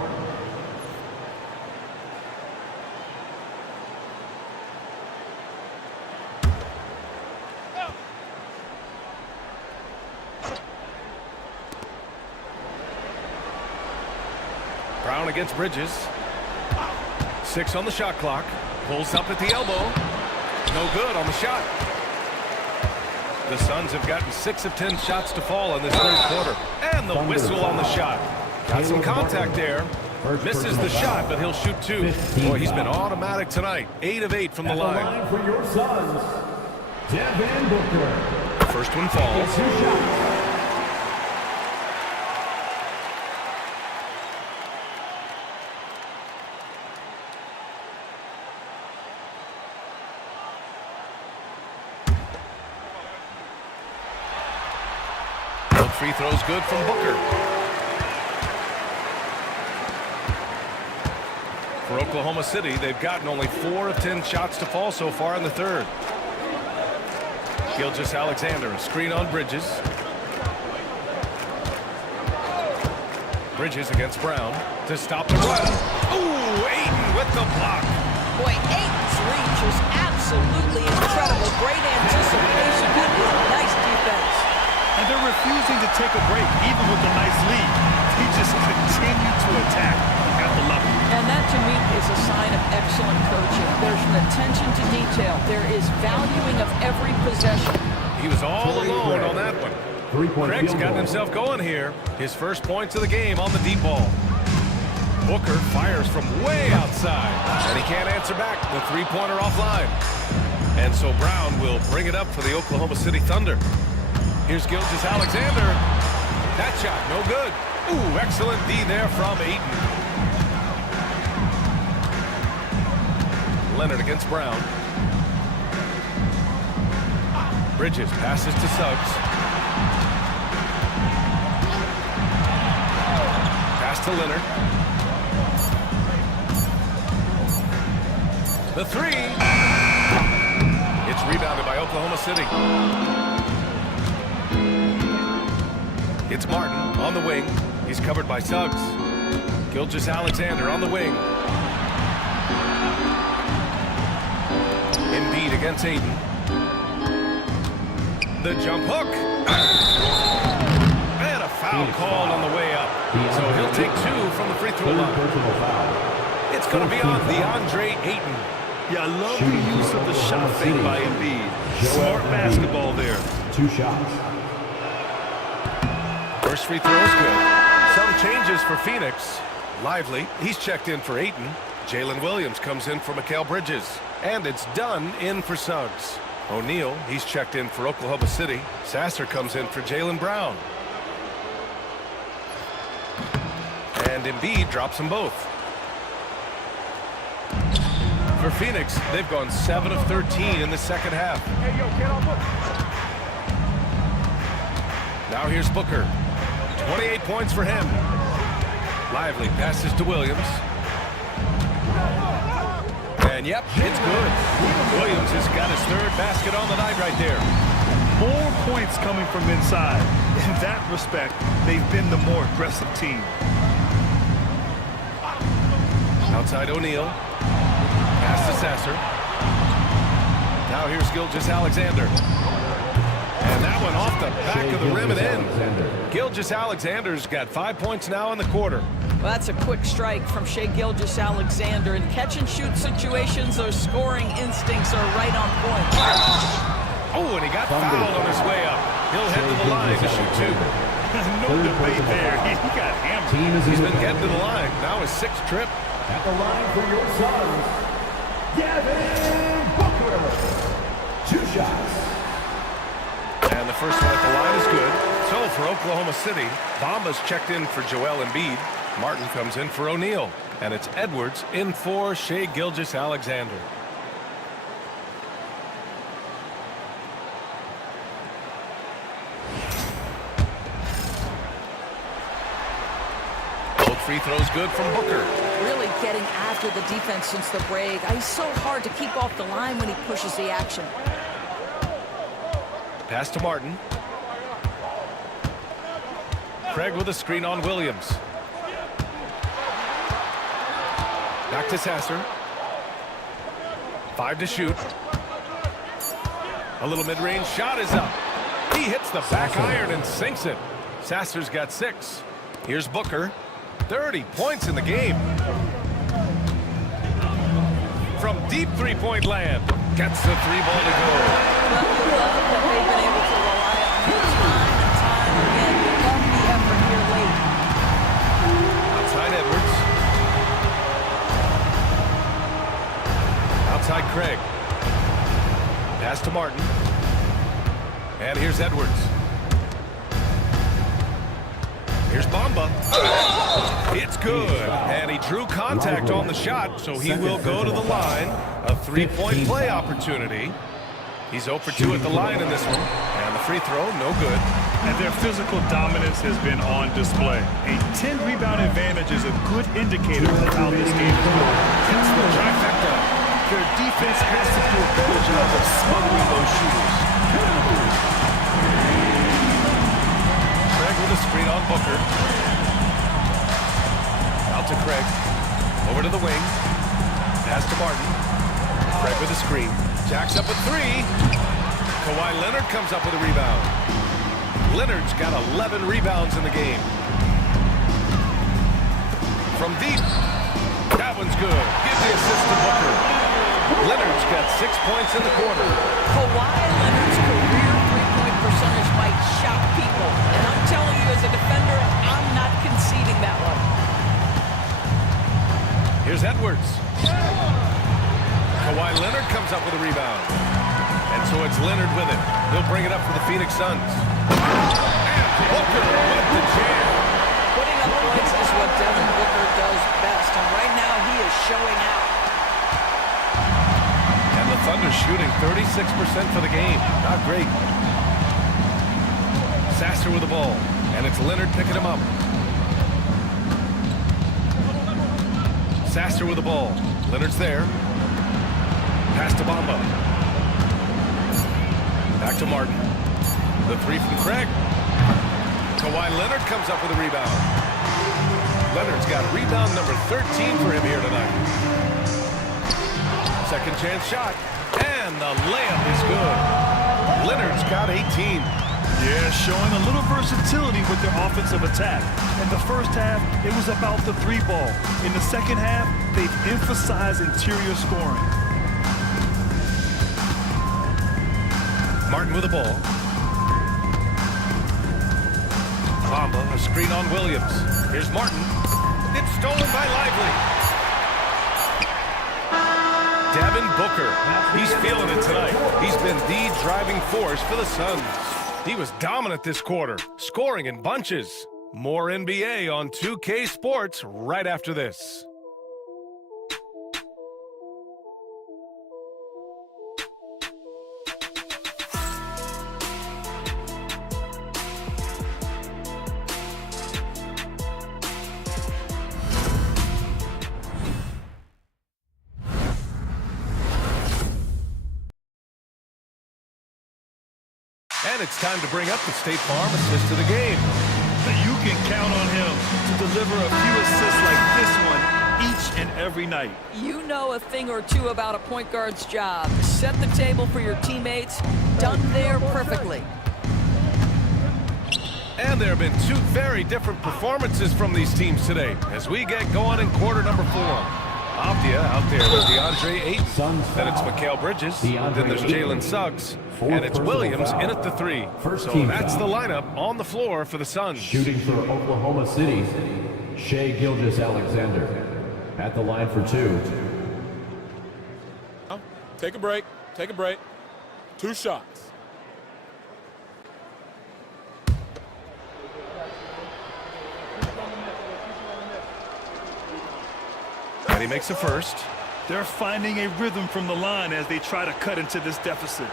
Brown against Bridges. 6 on the shot clock. Pulls up at the elbow. No good on the shot. The Suns have gotten 6 of 10 shots to fall in this third quarter. And the whistle on the shot. Got some contact there. Misses the shot, but he'll shoot 2. Boy, he's been automatic tonight. 8 of 8 from the line. For your Suns, Devin Booker. First one falls. 2 shots. Free throws good from Booker. For Oklahoma City, they've gotten only 4 of 10 shots to fall so far in the third. Gilgeous-Alexander, a screen on Bridges. Bridges against Brown to stop the run. Ooh, Ayton with the block. Boy, Ayton's reach is absolutely incredible. Great anticipation. That is nice defense. And they're refusing to take a break, even with a nice lead. He just continued to attack. Got the love. And that, to me, is a sign of excellent coaching. There's an attention to detail. There is valuing of every possession. He was all alone on that one. Craig's gotten himself going here. His first points of the game on the deep ball. Booker fires from way outside, and he can't answer back. The three-pointer offline. And so Brown will bring it up for the Oklahoma City Thunder. Here's Gilgeous-Alexander. That shot, no good. Ooh, excellent D there from Ayton. Leonard against Brown. Bridges passes to Suggs. Pass to Leonard. The 3. It's rebounded by Oklahoma City. It's Martin on the wing. He's covered by Suggs. Gilgeous Alexander on the wing. Embiid against Aiden. The jump hook. And a foul called on the way up. So he'll take 2 from the free throw line. It's going to be on DeAndre Ayton. Yeah, I love the use of the shot fake by Embiid. Smart basketball there. 2 shots. First free throw is good. Some changes for Phoenix. Lively, he's checked in for Ayton. Jalen Williams comes in for Mikal Bridges. And it's Dunn in for Suggs. O'Neal, he's checked in for Oklahoma City. Sasser comes in for Jaylen Brown. And Embiid drops them both. For Phoenix, they've gone 7 of 13 in the second half. Now here's Booker. 28 points for him. Lively passes to Williams. And yep, it's good. Williams has got his 3rd basket on the night right there. More points coming from inside. In that respect, they've been the more aggressive team. Outside O'Neal. Pass to Sasser. Now here's Gilgeous Alexander. And that one off the back of the rim and in. Gilgeous Alexander's got 5 points now in the quarter. Well, that's a quick strike from Shai Gilgeous-Alexander. In catch-and-shoot situations, those scoring instincts are right on point. Oh, and he got fouled on his way up. He'll head to the line to shoot 2. No debate there. He got hammered. He's been getting to the line. Now his 6th trip. At the line for your Suns, Devin Booker. 2 shots. And the first one at the line is good. So for Oklahoma City, Bamba's checked in for Joel Embiid. Martin comes in for O'Neal. And it's Edwards in for Shai Gilgeous-Alexander. Both free throws good from Booker. Really getting after the defense since the break. He's so hard to keep off the line when he pushes the action. Pass to Martin. Craig with a screen on Williams. Back to Sasser. 5 to shoot. A little mid-range shot is up. He hits the back iron and sinks it. Sasser's got 6. Here's Booker. 30 points in the game. From deep three-point land. Gets the 3-ball to go. Well, you love that they've been able to rely on him time and time again. You love the effort here late. Outside Edwards. Outside Craig. Pass to Martin. And here's Edwards. Here's Bamba. It's good. And he drew contact on the shot, so he will go to the line. A 3-point play opportunity. He's 0 for 2 at the line in this one. And the free throw, no good. And their physical dominance has been on display. A 10-rebound advantage is a good indicator of how this game is going. Hits the trifecta. Their defense has to do a better job of smothering those shooters. Craig with a screen on Booker. Out to Craig. Over to the wing. Pass to Martin. Craig with a screen. Jacks up a 3. Kawhi Leonard comes up with a rebound. Leonard's got 11 rebounds in the game. From deep. That one's good. Gives the assist to Booker. Leonard's got 6 points in the quarter. Kawhi Leonard's career three-point percentage might shock people. And I'm telling you, as a defender, I'm not conceding that one. Here's Edwards. Kawhi Leonard comes up with a rebound. And so it's Leonard with it. He'll bring it up for the Phoenix Suns. And Booker with the jam. Putting up points is what Devin Booker does best. And right now, he is showing out. And the Thunder shooting 36% for the game. Not great. Sasser with the ball. And it's Leonard picking him up. Sasser with the ball. Leonard's there. Pass to Bamba. Back to Martin. The three from Craig. Kawhi Leonard comes up with a rebound. Leonard's got rebound number 13 for him here tonight. Second chance shot. And the layup is good. Leonard's got 18. Yeah, showing a little versatility with their offensive attack. In the first half, it was about the three ball. In the second half, they've emphasized interior scoring. Martin with the ball. Bamba, a screen on Williams. Here's Martin. It's stolen by Lively. Devin Booker. He's feeling it tonight. He's been the driving force for the Suns. He was dominant this quarter, scoring in bunches. More NBA on 2K Sports right after this. And it's time to bring up the State Farm assist of the game. You can count on him to deliver a few assists like this one each and every night. You know a thing or two about a point guard's job. Set the table for your teammates. Done there perfectly. And there have been two very different performances from these teams today as we get going in quarter number 4. Avdia out there with DeAndre Ayton. Then it's Mikal Bridges. Then there's Jalen Suggs. And it's Williams in at the 3. So that's the lineup on the floor for the Suns. Shooting for Oklahoma City, Shai Gilgeous-Alexander. At the line for 2. Take a break. Take a break. 2 shots. And he makes a first. They're finding a rhythm from the line as they try to cut into this deficit.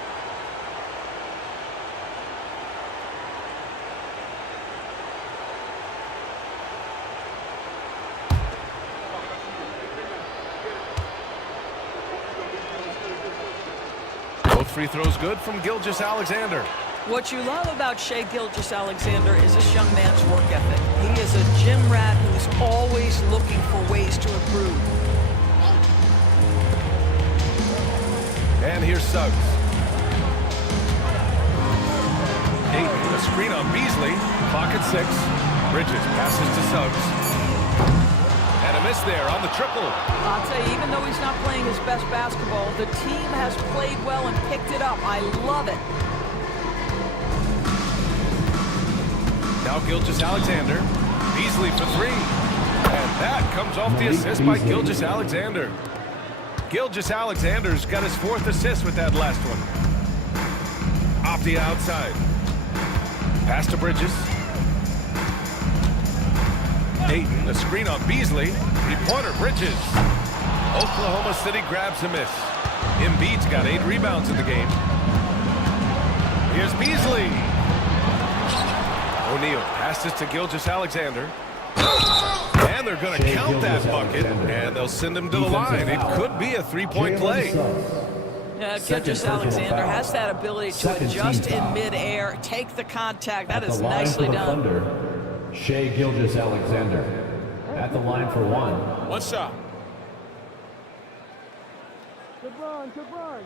Both free throws good from Gilgeous-Alexander. What you love about Shai Gilgeous-Alexander is this young man's work ethic. He is a gym rat who's always looking for ways to improve. And here's Suggs. Ayton, a screen on Beasley. Clock at 6. Bridges passes to Suggs. And a miss there on the triple. I'll tell you, even though he's not playing his best basketball, the team has played well and picked it up. I love it. Now Gilgeous-Alexander. Beasley for 3. And that comes off the assist by Gilgeous-Alexander. Gilgeous-Alexander's got his 4th assist with that last one. Off the outside. Pass to Bridges. Ayton, the screen on Beasley. 3-pointer Bridges. Oklahoma City grabs a miss. Embiid's got 8 rebounds in the game. Here's Beasley. O'Neal passes to Gilgeous-Alexander. And they're going to count that bucket, and they'll send him to the line. It could be a 3-point play. Gilgeous-Alexander has that ability to adjust in midair, take the contact. That is nicely done. Shai Gilgeous-Alexander. At the line for 1. 1 shot. Good run, good run.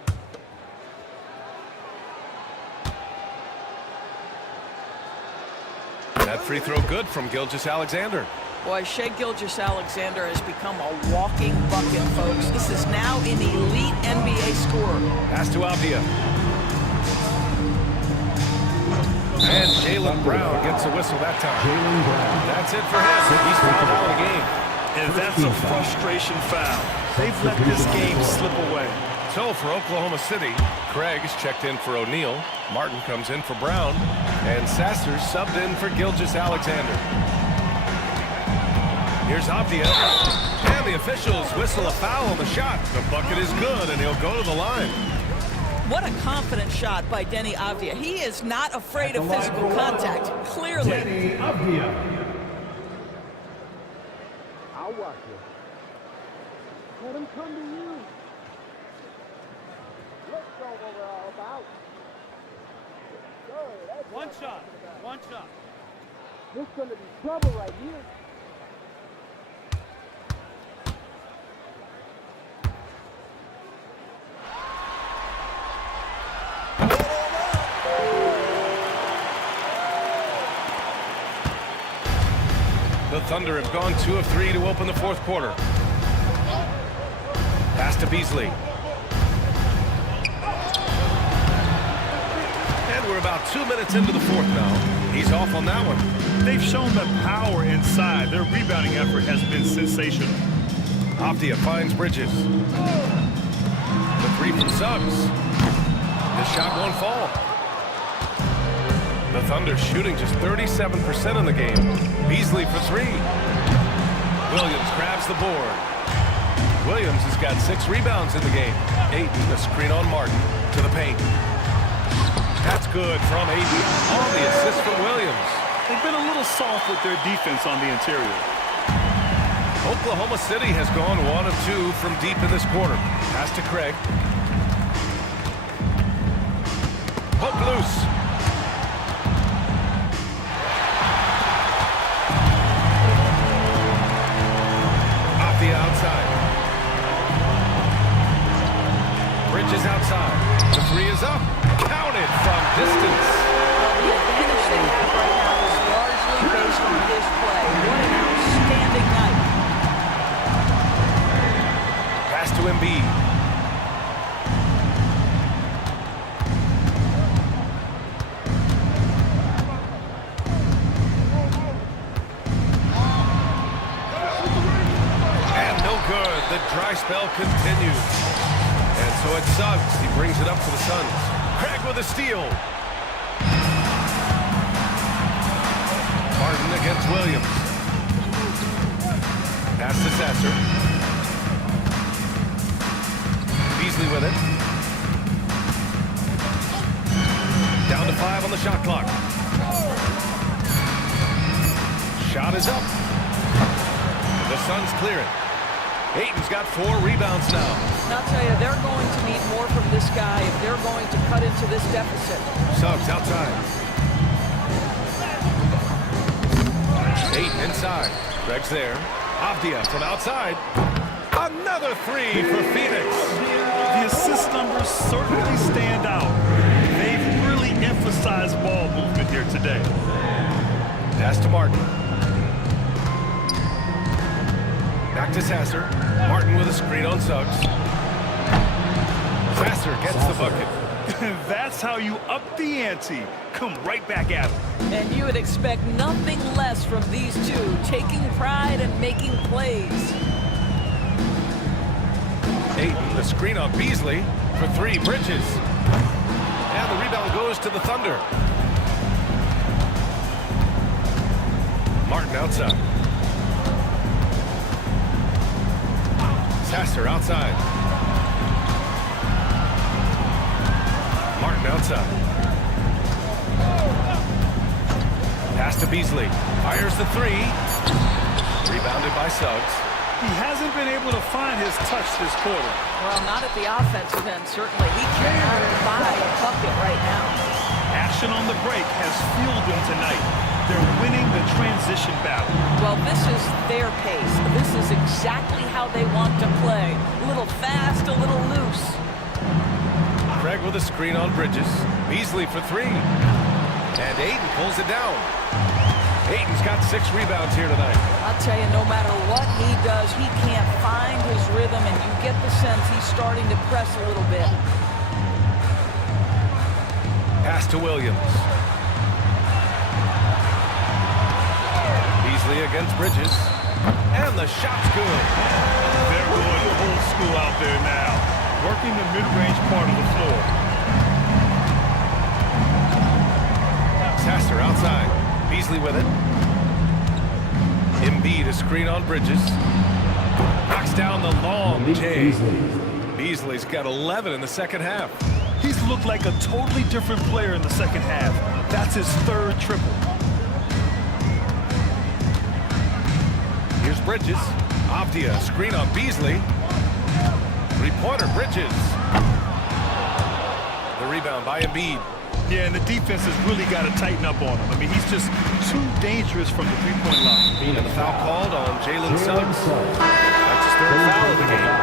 That free throw good from Gilgeous-Alexander. Boy, Shai Gilgeous-Alexander has become a walking bucket, folks. This is now an elite NBA scorer. Pass to Avdia. And Jaylen Brown gets a whistle that time. That's it for him. He's fouled out of the game. And that's a frustration foul. They've let this game slip away. So for Oklahoma City, Craig is checked in for O'Neal. Martin comes in for Brown. And Sasser subbed in for Gilgeous-Alexander. Here's Avdia. And the officials whistle a foul on the shot. The bucket is good, and he'll go to the line. What a confident shot by Denny Avdia. He is not afraid of physical contact, clearly. Denny Avdia. I'll watch you. Let him come to you. Let's go what we're all about. One shot. One shot. This is going to be trouble right here. The Thunder have gone 2 of 3 to open the fourth quarter. Pass to Beasley. And we're about 2 minutes into the fourth now. He's off on that one. They've shown the power inside. Their rebounding effort has been sensational. Avdia finds Bridges. The three from Suggs. The shot won't fall. The Thunder shooting just 37% in the game. Beasley for three. Williams grabs the board. Williams has got 6 rebounds in the game. Ayton, the screen on Martin, to the paint. That's good from Ayton on the assist from Williams. They've been a little soft with their defense on the interior. Oklahoma City has gone 1 of 2 from deep in this quarter. Pass to Craig. Poke loose. Off the outside. Bridges outside. The three is up. Counted from distance. The advantage they have right now is largely based on this play. What an outstanding night. Pass to Embiid. And no good. The dry spell continues. And so it's Suggs. He brings it up for the Suns. Craig with a steal. Martin against Williams. Pass to Sasser. Beasley with it. Down to 5 on the shot clock. Shot is up. The Suns clear it. Ayton's got 4 rebounds now. And I'll tell you, they're going to need more from this guy if they're going to cut into this deficit. Suggs outside. Ayton inside. Greg's there. Avdia from outside. Another 3 for Phoenix. The assist numbers certainly stand out. They've really emphasized ball movement here today. Pass to Martin. Back to Sasser. Martin with a screen on Suggs. Sasser gets the bucket. That's how you up the ante. Come right back at them. And you would expect nothing less from these two, taking pride and making plays. Ayton, the screen on Beasley for 3. Bridges. And the rebound goes to the Thunder. Martin outside. Sasser outside. Martin outside. Pass to Beasley. Fires the 3. Rebounded by Suggs. He hasn't been able to find his touch this quarter. Well, not at the offensive end, certainly. He cannot buy a bucket right now. Action on the break has fueled them tonight. They're winning the transition battle. Well, this is their pace. This is exactly how they want to play. A little fast, a little loose. Craig with a screen on Bridges. Beasley for 3. And Ayton pulls it down. Ayton's got 6 rebounds here tonight. I'll tell you, no matter what he does, he can't find his rhythm, and you get the sense he's starting to press a little bit. Pass to Williams. Beasley against Bridges. And the shot's good. They're going old school out there now, working the mid-range part of the floor. Sasser outside. Beasley with it. Embiid a screen on Bridges. Knocks down the long J. Beasley's got 11 in the second half. He's looked like a totally different player in the second half. That's his 3rd triple. Here's Bridges. Avdia, screen on Beasley. 3-pointer, Bridges. The rebound by Embiid. Yeah, and the defense has really got to tighten up on him. I mean, he's just too dangerous from the three-point line. And the foul called on Jalen Suggs. That's his third foul of the game.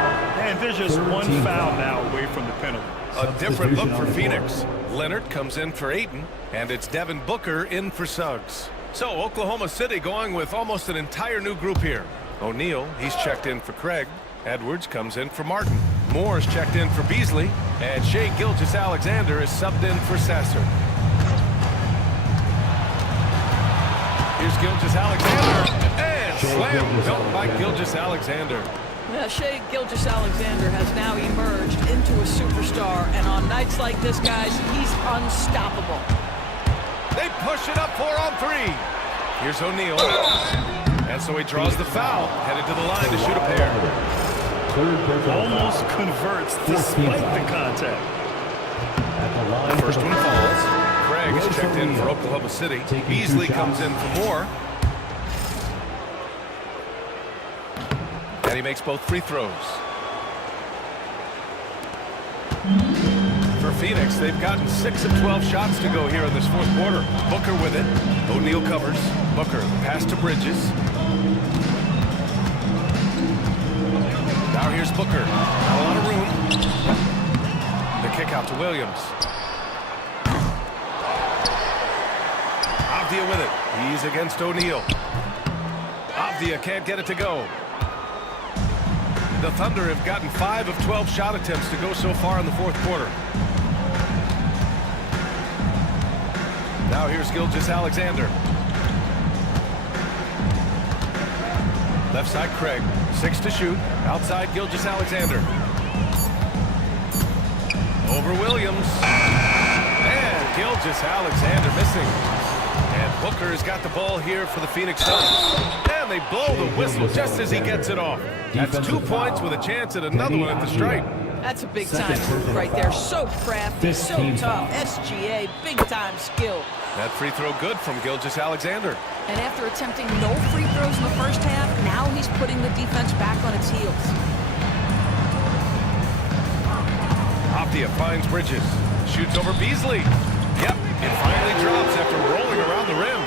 And there's just one foul now away from the penalty. A different look for Phoenix. Leonard comes in for Ayton, and it's Devin Booker in for Suggs. So Oklahoma City going with almost an entire new group here. O'Neal, he's checked in for Craig. Edwards comes in for Martin. Moore's checked in for Beasley. And Shai Gilgeous-Alexander is subbed in for Sasser. Here's Gilgeous-Alexander. And slam dunk by Gilgeous-Alexander. Yeah, Shai Gilgeous-Alexander has now emerged into a superstar, and on nights like this, guys, he's unstoppable. They push it up 4-on-3. Here's O'Neal. And so he draws the foul, headed to the line to shoot a pair. Almost converts despite the contact. First one falls. Craig is checked in for Oklahoma City. Beasley comes in for Moore. And he makes both free throws. For Phoenix, they've gotten 6 of 12 shots to go here in this fourth quarter. Booker with it. O'Neal covers. Booker, pass to Bridges. Now here's Booker. Not a lot of room. The kick out to Williams. Avdia with it. He's against O'Neal. Avdia can't get it to go. The Thunder have gotten 5 of 12 shot attempts to go so far in the fourth quarter. Now here's Gilgeous-Alexander. Left side Craig. 6 to shoot. Outside Gilgeous-Alexander. Over Williams. And Gilgeous-Alexander missing. And Booker has got the ball here for the Phoenix Suns. And they blow the whistle just as he gets it off. That's 2 points with a chance at another one at the stripe. That's a big-time move right there. So crafty, so tough. SGA, big-time skill. That free throw good from Gilgeous-Alexander. And after attempting no free throws in the first half, now he's putting the defense back on its heels. Avdia finds Bridges. Shoots over Beasley. Yep, it finally drops after rolling around the rim.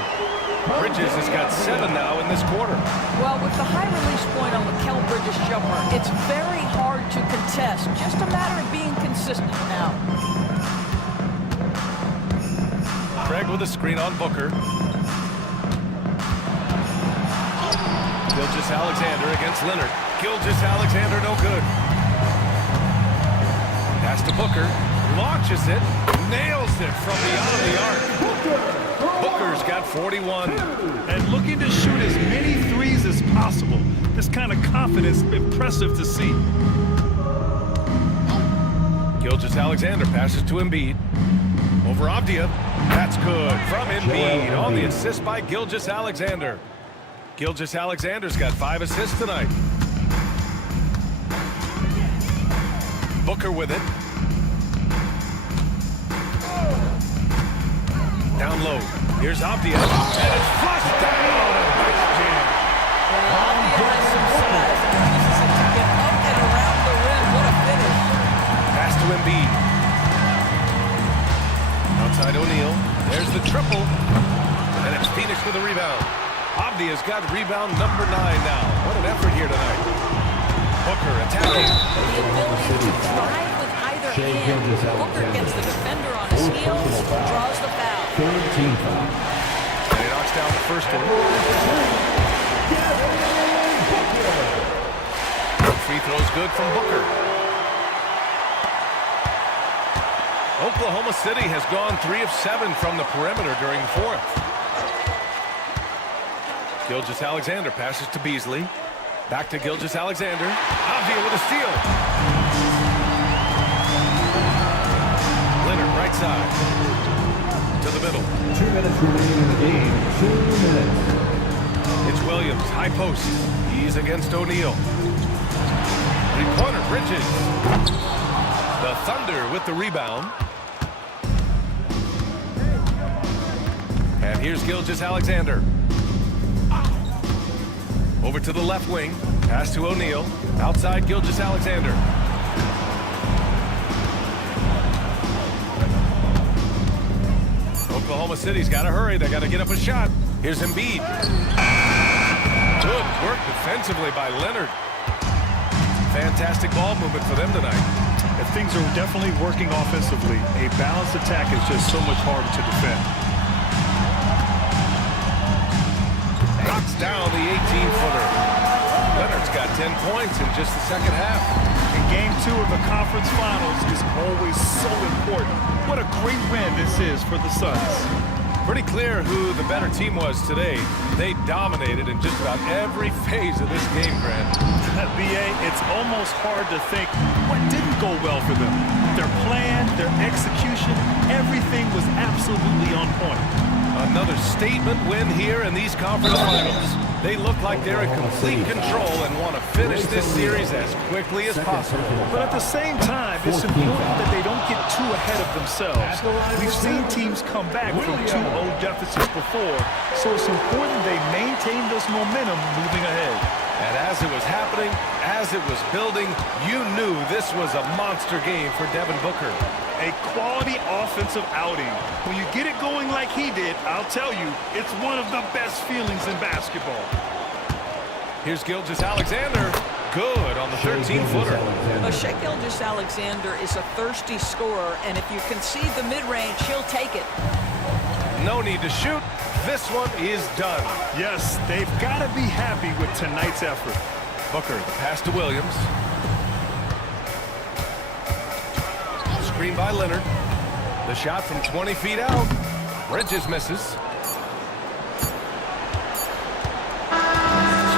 Bridges has got 7 now in this quarter. Well, with the high release point on Mikal Bridges' jumper, it's very hard to contest. Just a matter of being consistent now. Craig with a screen on Booker. Gilgeous-Alexander against Leonard. Gilgeous-Alexander no good. Pass to Booker. Launches it. Nails it from beyond the arc. Booker's got 41. And looking to shoot as many threes as possible. This kind of confidence, impressive to see. Gilgeous-Alexander passes to Embiid. Over Avdia. That's good from Embiid on the assist by Gilgeous-Alexander. Gilgeous-Alexander's got 5 assists tonight. Booker with it. Down low. Here's Avdia. And it's flushed down. Nice jam. Avdia has some size and uses it to get up and around the rim. What a finish. Pass to Embiid. Outside O'Neal. There's the triple. And it's Phoenix with a rebound. Avdia's got rebound number 9 now. What an effort here tonight. Booker attacking. The ability to drive with either hand. Booker gets the defender on his heels, draws the foul. 13 foul. And he knocks down the first one. Free throw's good from Booker. Oklahoma City has gone 3 of 7 from the perimeter during the fourth. Gilgeous-Alexander passes to Beasley. Back to Gilgeous-Alexander. Avdia with a steal. Leonard right side. To the middle. 2 minutes remaining in the game. 2 minutes. It's Williams, high post. He's against O'Neal. Three-pointer, Bridges. The Thunder with the rebound. And here's Gilgeous-Alexander. Over to the left wing. Pass to O'Neal. Outside Gilgeous-Alexander. Oklahoma City's got to hurry. They got to get up a shot. Here's Embiid. Good work defensively by Leonard. Fantastic ball movement for them tonight. And things are definitely working offensively. A balanced attack is just so much harder to defend. Knocks down the 18-footer. Leonard's got 10 points in just the second half. And Game 2 of the conference finals is always so important. What a great win this is for the Suns. Pretty clear who the better team was today. They dominated in just about every phase of this game, Grant. BA, it's almost hard to think what didn't go well for them. Their plan, their execution, everything was absolutely on point. Another statement win here in these conference finals. They look like they're in complete control and want to finish this series as quickly as possible. But at the same time, it's important that they don't get too ahead of themselves. We've seen teams come back from 2-0 deficits before, so it's important they maintain this momentum moving ahead. And as it was happening, as it was building, you knew this was a monster game for Devin Booker. A quality offensive outing. When you get it going like he did, I'll tell you, it's one of the best feelings in basketball. Here's Gilgeous-Alexander. Good on the 13-footer. Shai Gilgeous-Alexander is a thirsty scorer, and if you concede the mid-range, he'll take it. No need to shoot. This one is done. Yes, they've got to be happy with tonight's effort. Booker, the pass to Williams. Screen by Leonard. The shot from 20 feet out. Bridges misses. So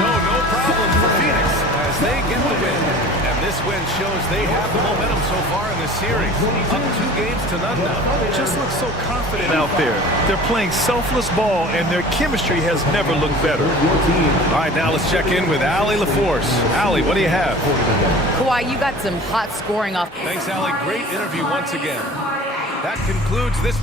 no problem for Phoenix as they get the win. And this win shows they have the momentum so far in this series. Up 2 games to none now. They just look so confident out there. They're playing selfless ball, and their chemistry has never looked better. All right, now let's check in with Allie LaForce. Allie, what do you have? Kawhi, you got some hot scoring off. Thanks, Allie. Great interview once again. That concludes this